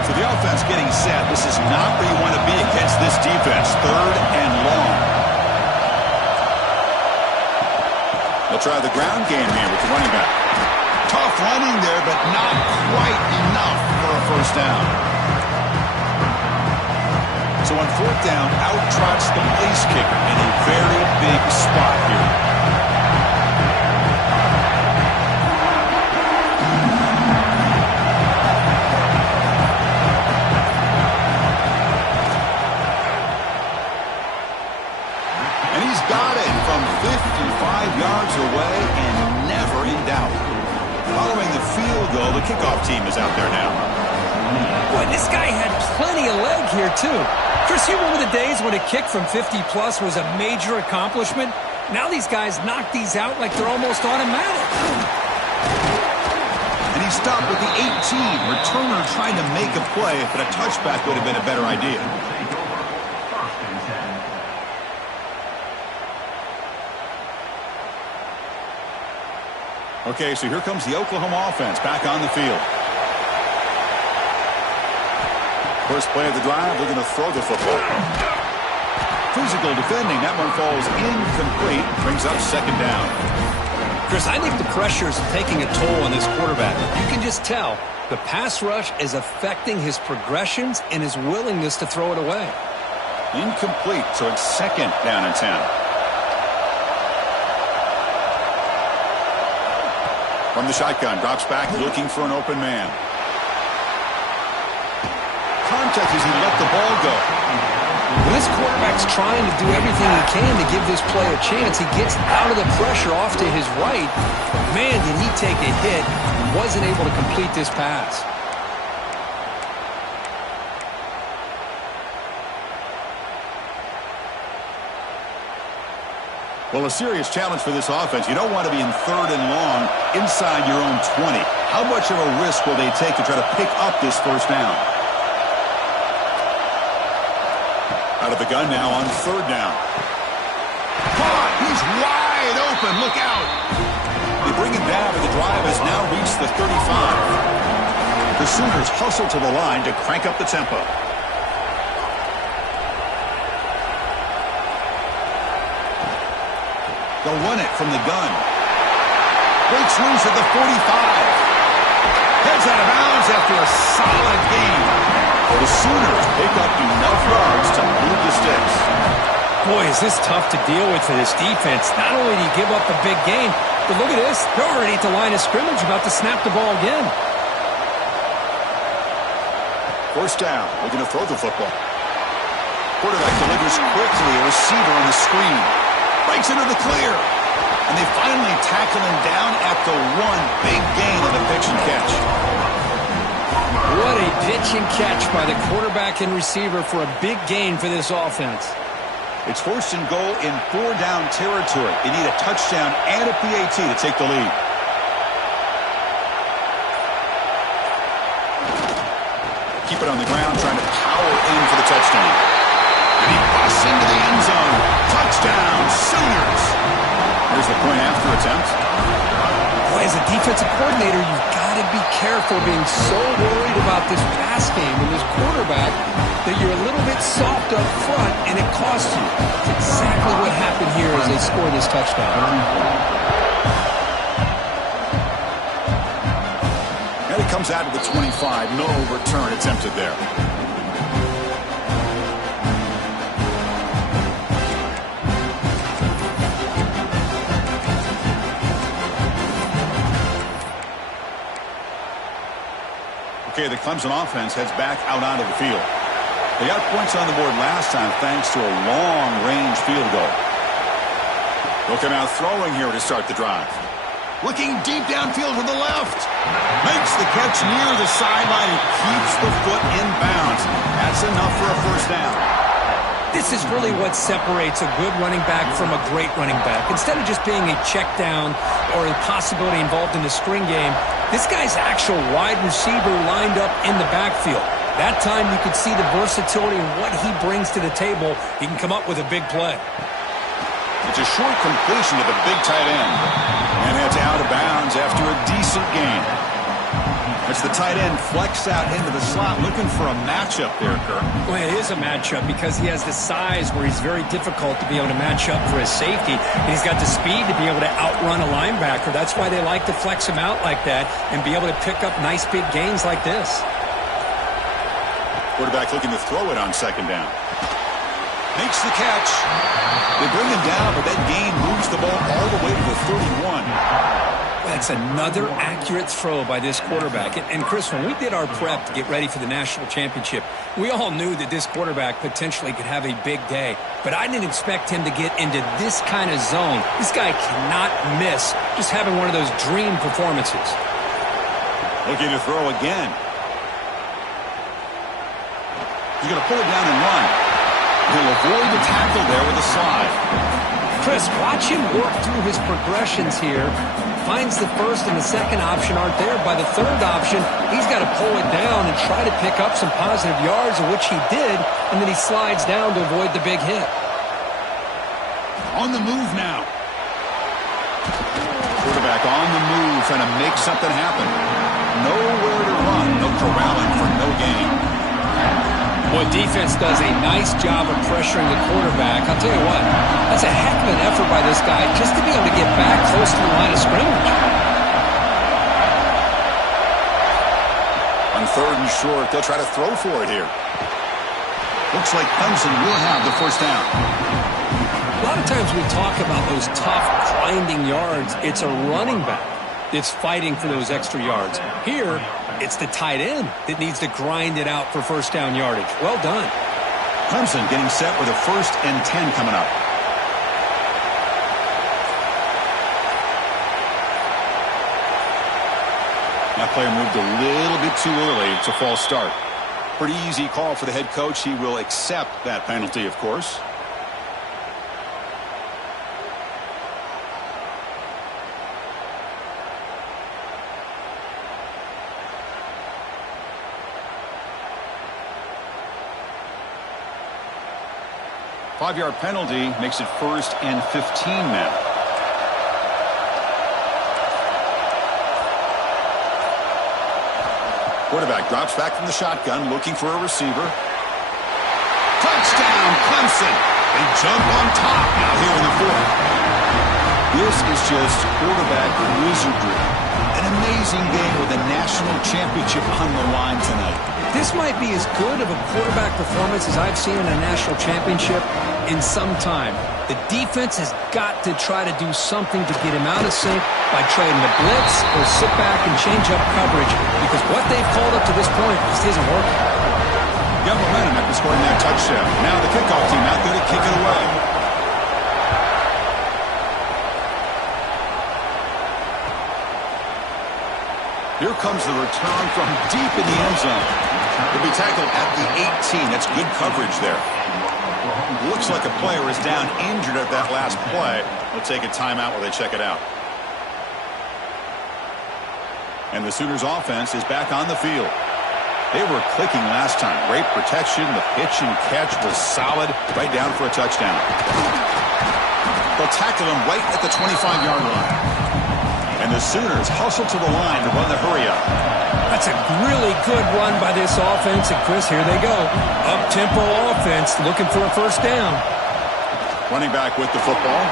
So the offense getting set. This is not where you want to be against this defense. 3rd and long. They'll try the ground game here with the running back. Tough running there, but not quite enough for a first down. So on 4th down, out trots the place kicker in a very big spot here. And he's got it from 55 yards away and never in doubt. Following the field goal, the kickoff team is out there now. Boy, this guy had plenty of leg here, too. Chris, you remember the days when a kick from 50-plus was a major accomplishment? Now these guys knock these out like they're almost automatic. And he stopped with the 18. Returner trying to make a play, but a touchback would have been a better idea. Okay, so here comes the Oklahoma offense back on the field. First play of the drive, they're going to throw the football. Physical defending, that one falls incomplete, brings up 2nd down. Chris, I think the pressure is taking a toll on this quarterback. You can just tell the pass rush is affecting his progressions and his willingness to throw it away. Incomplete, so it's 2nd down and 10. From the shotgun, drops back, looking for an open man. Contact as he let the ball go. When this quarterback's trying to do everything he can to give this play a chance, he gets out of the pressure off to his right. But man, did he take a hit and wasn't able to complete this pass. Well, a serious challenge for this offense. You don't want to be in 3rd and long inside your own 20. How much of a risk will they take to try to pick up this first down? Out of the gun now on 3rd down. Caught! He's wide open. Look out! They bring him down, but the drive has now reached the 35. The Sooners hustle to the line to crank up the tempo. They'll run it from the gun. Breaks loose at the 45. Heads out of bounds after a solid gain. The Sooners pick up enough yards to move the sticks. Boy, is this tough to deal with for this defense. Not only do you give up a big gain, but look at this. They're already at the line of scrimmage about to snap the ball again. First down. Looking to throw the football. Quarterback delivers quickly. A receiver on the screen. Breaks into the clear. And they finally tackle him down at the one. Big gain on the pitch and catch. What a pitch and catch by the quarterback and receiver for a big gain for this offense. It's first and goal in 4-down territory. They need a touchdown and a PAT to take the lead. Keep it on the ground, trying to power in for the touchdown. And he busts into the end zone. Touchdown, Sooners. Here's the point after attempt. Boy, as a defensive coordinator, you've got to be careful being so worried about this pass game and this quarterback that you're a little bit soft up front, and it costs you. It's exactly what happened here as they score this touchdown. And it comes out of the 25. No return attempted there. Okay, the Clemson offense heads back out onto the field. They got points on the board last time thanks to a long-range field goal. They'll come out throwing here to start the drive. Looking deep downfield to the left. Makes the catch near the sideline and keeps the foot in bounds. That's enough for a first down. This is really what separates a good running back from a great running back. Instead of just being a check down or a possibility involved in the screen game, this guy's actual wide receiver lined up in the backfield. That time you could see the versatility and what he brings to the table. He can come up with a big play. It's a short completion to the big tight end. And it's out of bounds after a decent gain. It's the tight end flexed out into the slot, looking for a matchup there, Kirk. Well, it is a matchup because he has the size where he's very difficult to be able to match up for his safety. And he's got the speed to be able to outrun a linebacker. That's why they like to flex him out like that and be able to pick up nice big gains like this. Quarterback looking to throw it on second down. Makes the catch. They bring him down, but that gain moves the ball all the way to the 31. That's another accurate throw by this quarterback. And Chris, when we did our prep to get ready for the national championship, we all knew that this quarterback potentially could have a big day. But I didn't expect him to get into this kind of zone. This guy cannot miss just having one of those dream performances. Looking to throw again. He's going to pull it down and run. He'll avoid the tackle there with a slide. Chris, watch him work through his progressions here. Finds the first and the second option aren't there. By the third option, he's got to pull it down and try to pick up some positive yards, of which he did, and then he slides down to avoid the big hit. On the move now. Quarterback on the move, trying to make something happen. Nowhere to run. No corralling for no gain. Boy, defense does a nice job of pressuring the quarterback. I'll tell you what, that's a heck of an effort by this guy just to be able to get back close to the line of scrimmage. On third and short, they'll try to throw for it here. Looks like Clemson will have the first down. A lot of times we talk about those tough, grinding yards. It's a running back that's fighting for those extra yards. Here, it's the tight end that needs to grind it out for first down yardage. Well done. Clemson getting set with a 1st and 10 coming up. That player moved a little bit too early. It's a false start. Pretty easy call for the head coach. He will accept that penalty, of course. Five-yard penalty makes it 1st and 15 now. quarterback drops back from the shotgun, looking for a receiver. Touchdown, Clemson. They jump on top now here in the fourth. This is just quarterback wizardry. An amazing game with a national championship on the line tonight. This might be as good of a quarterback performance as I've seen in a national championship in some time. The defense has got to try to do something to get him out of sync by trading the blitz or sit back and change up coverage, because what they've called up to this point just isn't working. Got momentum after scoring that touchdown. Now the kickoff team out there to kick it away. Here comes the return from deep in the end zone. He'll be tackled at the 18. That's good coverage there. Looks like a player is down injured at that last play. They'll take a timeout while they check it out. And the Sooners offense is back on the field. They were clicking last time. Great protection. The pitch and catch was solid. Right down for a touchdown. They'll tackle him right at the 25-yard line. And the Sooners hustle to the line to run the hurry-up. That's a really good run by this offense. And, Chris, here they go. Up-tempo offense looking for a first down. Running back with the football.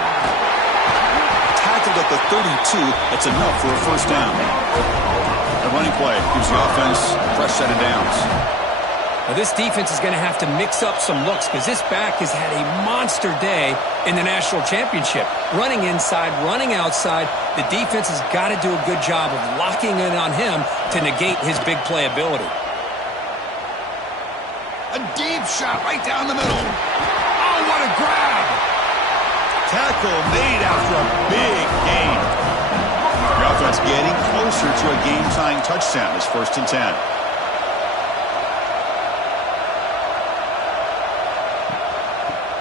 Tackled at the 32. That's enough for a first down. The running play gives the offense a fresh set of downs. Now, this defense is going to have to mix up some looks, because this back has had a monster day in the national championship. Running inside, running outside. The defense has got to do a good job of locking in on him to negate his big play ability. A deep shot right down the middle. Oh, what a grab. Tackle made after a big gain. The offense getting closer to a game-tying touchdown. It's 1st and 10.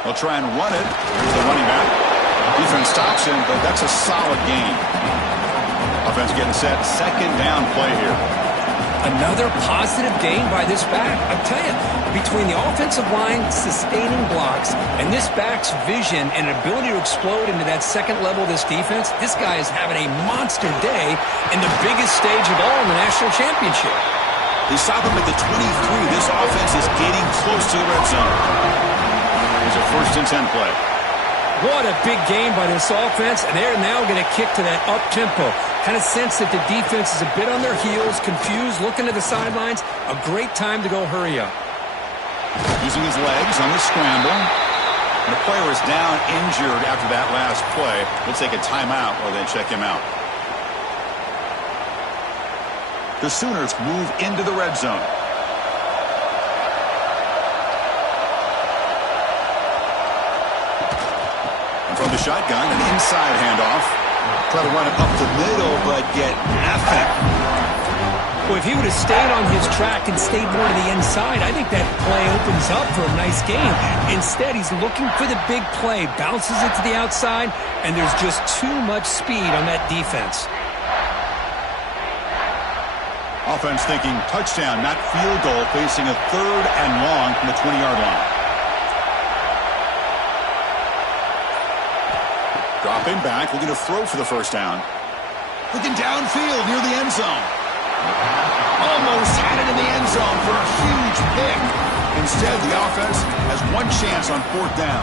They'll try and run it. Here's the running back. Defense stops him, but that's a solid gain. Offense getting set. 2nd down play here. Another positive gain by this back. I tell you, between the offensive line sustaining blocks and this back's vision and ability to explode into that second level of this defense, this guy is having a monster day in the biggest stage of all in the national championship. They stop him at the 23. This offense is getting close to the red zone. Here's a 1st and 10 play. What a big game by this offense, and they're now going to kick to that up-tempo. Kind of sense that the defense is a bit on their heels, confused, looking to the sidelines. A great time to go hurry up. Using his legs on the scramble. And the player is down injured after that last play. We'll take a timeout while they check him out. The Sooners move into the red zone. From the shotgun, an inside handoff. Try to run it up the middle, but get nothing. Well, if he would have stayed on his track and stayed more to the inside, I think that play opens up for a nice game. Instead, he's looking for the big play, bounces it to the outside, and there's just too much speed on that defense. Offense thinking touchdown, not field goal, facing a 3rd and long from the 20-yard line. Dropping back, looking to throw for the first down. Looking downfield near the end zone. Almost had it in the end zone for a huge pick. Instead, the offense has one chance on 4th down.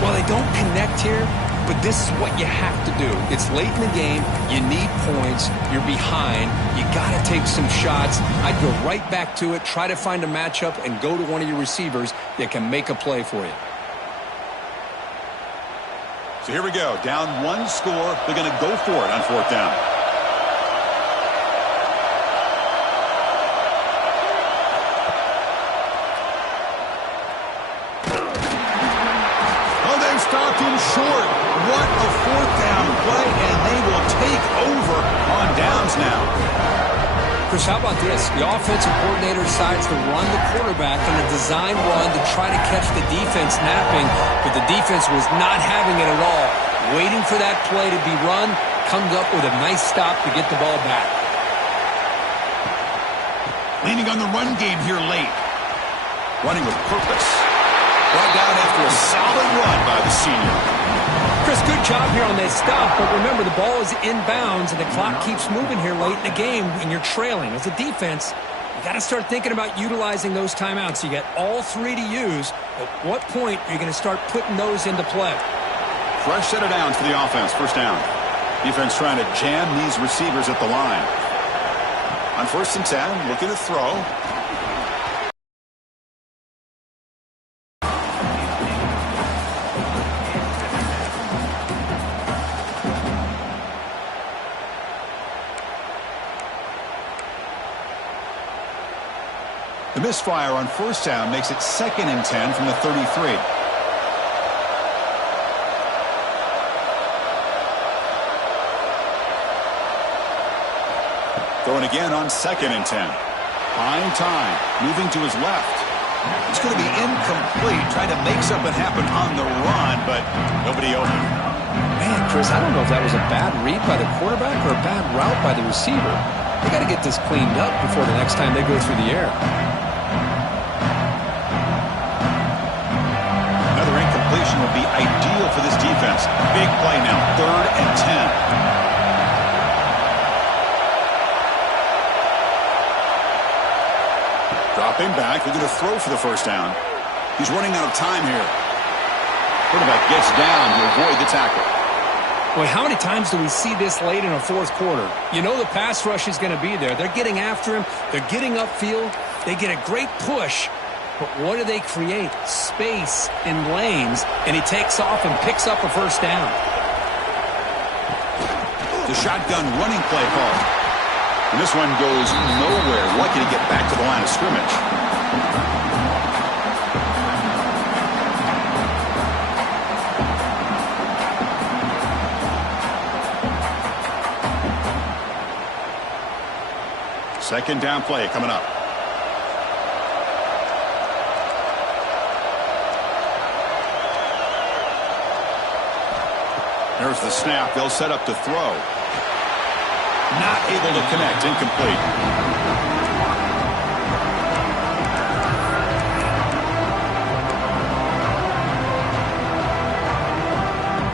Well, they don't connect here, but this is what you have to do. It's late in the game. You need points. You're behind. You got to take some shots. I'd go right back to it, try to find a matchup, and go to one of your receivers that can make a play for you. So here we go. Down 1 score. They're going to go for it on 4th down. Oh, they've stopped him short. What a 4th down play, and they will take over on downs now. Chris, how about this? The offensive coordinator decides to run the quarterback on a design run to try to catch the defense napping, but the defense was not having it at all. Waiting for that play to be run, comes up with a nice stop to get the ball back. Leaning on the run game here late. Running with purpose. Brought down after a solid run by the senior. Chris, good job here on that stop, but remember, the ball is inbounds, and the clock keeps moving here late in the game, and you're trailing. As a defense, You got to start thinking about utilizing those timeouts. You got all 3 to use. At what point are you going to start putting those into play? Fresh set of downs for the offense. First down. Defense trying to jam these receivers at the line. On 1st and 10, looking to throw. The misfire on 1st down makes it 2nd and 10 from the 33. Throwing again on 2nd and 10. Buying time, moving to his left. It's going to be incomplete, trying to make something happen on the run, but nobody open. Man, Chris, I don't know if that was a bad read by the quarterback or a bad route by the receiver. They got to get this cleaned up before the next time they go through the air. Another incompletion would be ideal for this defense. Big play now, 3rd and 10. Dropping back, looking to throw for the 1st down. He's running out of time here. Quarterback gets down to avoid the tackle. Boy, how many times do we see this late in a 4th quarter? You know the pass rush is going to be there. They're getting after him. They're getting upfield. They get a great push. But what do they create? Space in lanes, and he takes off and picks up a 1st down. The shotgun running play call. And this one goes nowhere. Lucky to get back to the line of scrimmage. Second down play coming up. There's the snap. They'll set up to throw. Not able to connect. Incomplete.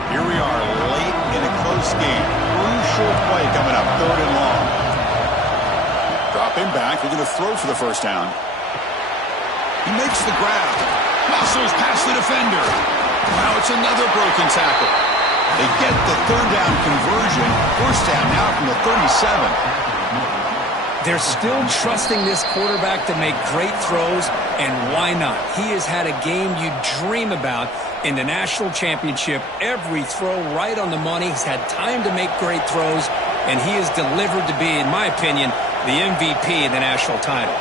Here we are late in a close game. Crucial play coming up. 3rd and long. Dropping back. We're going to throw for the 1st down. He makes the grab. Muscles past the defender. Now it's another broken tackle. They get the 3rd down conversion. 1st down now from the 37. They're still trusting this quarterback to make great throws, and why not? He has had a game you dream about in the national championship. Every throw right on the money. He's had time to make great throws, and he has delivered to be, in my opinion, the MVP in the national title.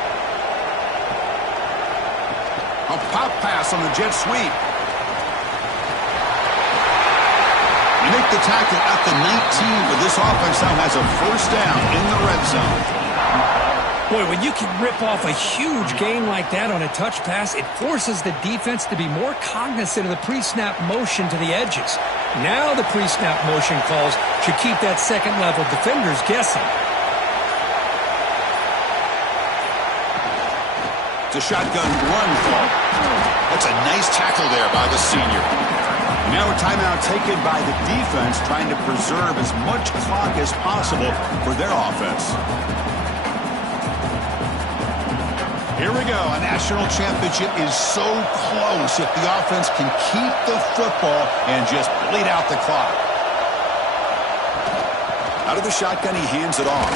A pop pass on the jet sweep. Make the tackle at the 19, but this offense now has a 1st down in the red zone. Boy, when you can rip off a huge gain like that on a touch pass, it forces the defense to be more cognizant of the pre-snap motion to the edges. Now the pre-snap motion calls should keep that second-level defenders guessing. It's a shotgun run call. That's a nice tackle there by the senior. Now a timeout taken by the defense, trying to preserve as much clock as possible for their offense. Here we go. A national championship is so close if the offense can keep the football and just bleed out the clock. Out of the shotgun, he hands it off.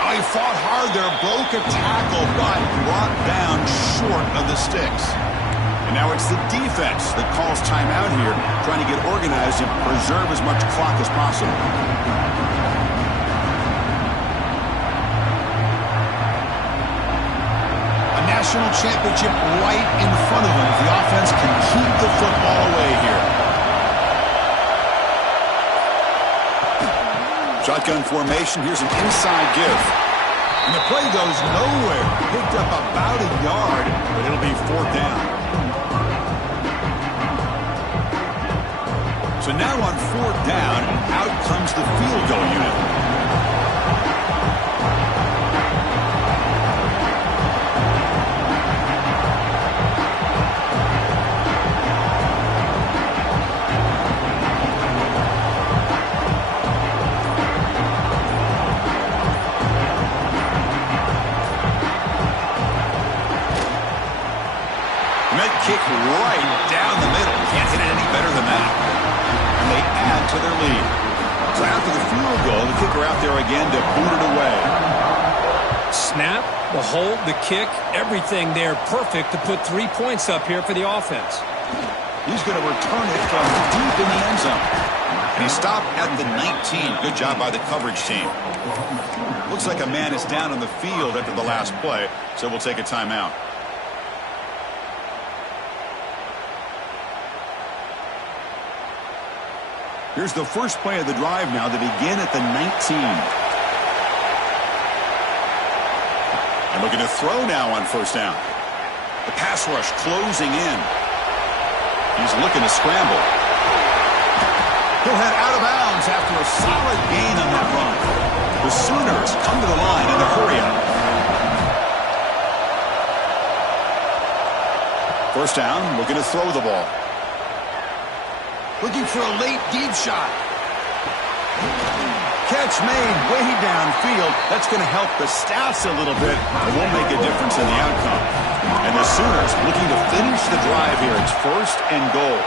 Oh, he fought hard there, broke a tackle, but brought down short of the sticks. And now it's the defense that calls timeout here, trying to get organized and preserve as much clock as possible. A national championship right in front of them if the offense can keep the football away here. Shotgun formation. Here's an inside give. And the play goes nowhere. Picked up about a yard, but it'll be 4th down. So now on 4th down, out comes the field goal unit. kicker out there again to boot it away. Snap, the hold, the kick, everything there perfect to put 3 points up here for the offense. He's going to return it from deep in the end zone. And he stopped at the 19. Good job by the coverage team. Looks like a man is down on the field after the last play, so we'll take a timeout. Here's the first play of the drive now to begin at the 19. And looking to throw now on first down. The pass rush closing in. He's looking to scramble. He'll head out of bounds after a solid gain on that run. The Sooners come to the line in a hurry up. First down, looking to throw the ball. Looking for a late deep shot. Catch made way downfield. That's going to help the stats a little bit. It won't make a difference in the outcome. And the Sooners looking to finish the drive here. It's first and goal.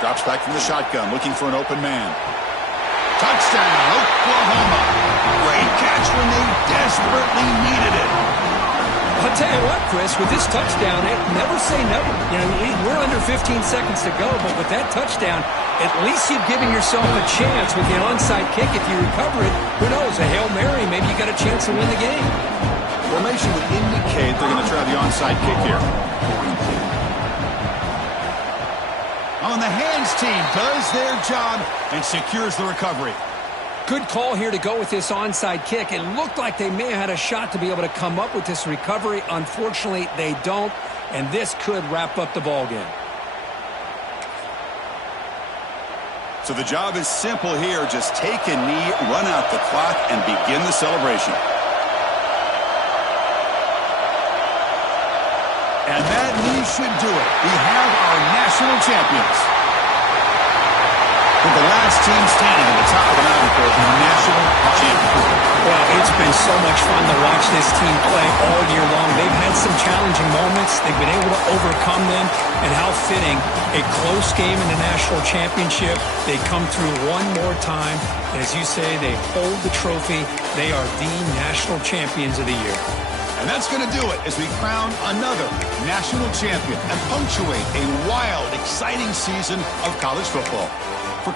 Drops back from the shotgun, looking for an open man. Touchdown, Oklahoma. Great catch when they desperately needed it. I'll tell you what, Chris, with this touchdown, never say never. You know, we're under 15 seconds to go, but with that touchdown, at least you've given yourself a chance with the onside kick. If you recover it, who knows, a Hail Mary, maybe you got a chance to win the game. Formation would indicate they're going to try the onside kick here. On the hands team does their job and secures the recovery. Good call here to go with this onside kick. It looked like they may have had a shot to be able to come up with this recovery. Unfortunately, they don't, and this could wrap up the ball game. So the job is simple here. Just take a knee, run out the clock, and begin the celebration. And that knee should do it. We have our national champions. With the last team standing at the top of the mountain for the national championship. Well, it's been so much fun to watch this team play all year long. They've had some challenging moments. They've been able to overcome them. And how fitting, a close game in the national championship. They come through one more time. And as you say, they hold the trophy. They are the national champions of the year. And that's going to do it as we crown another national champion and punctuate a wild, exciting season of college football. For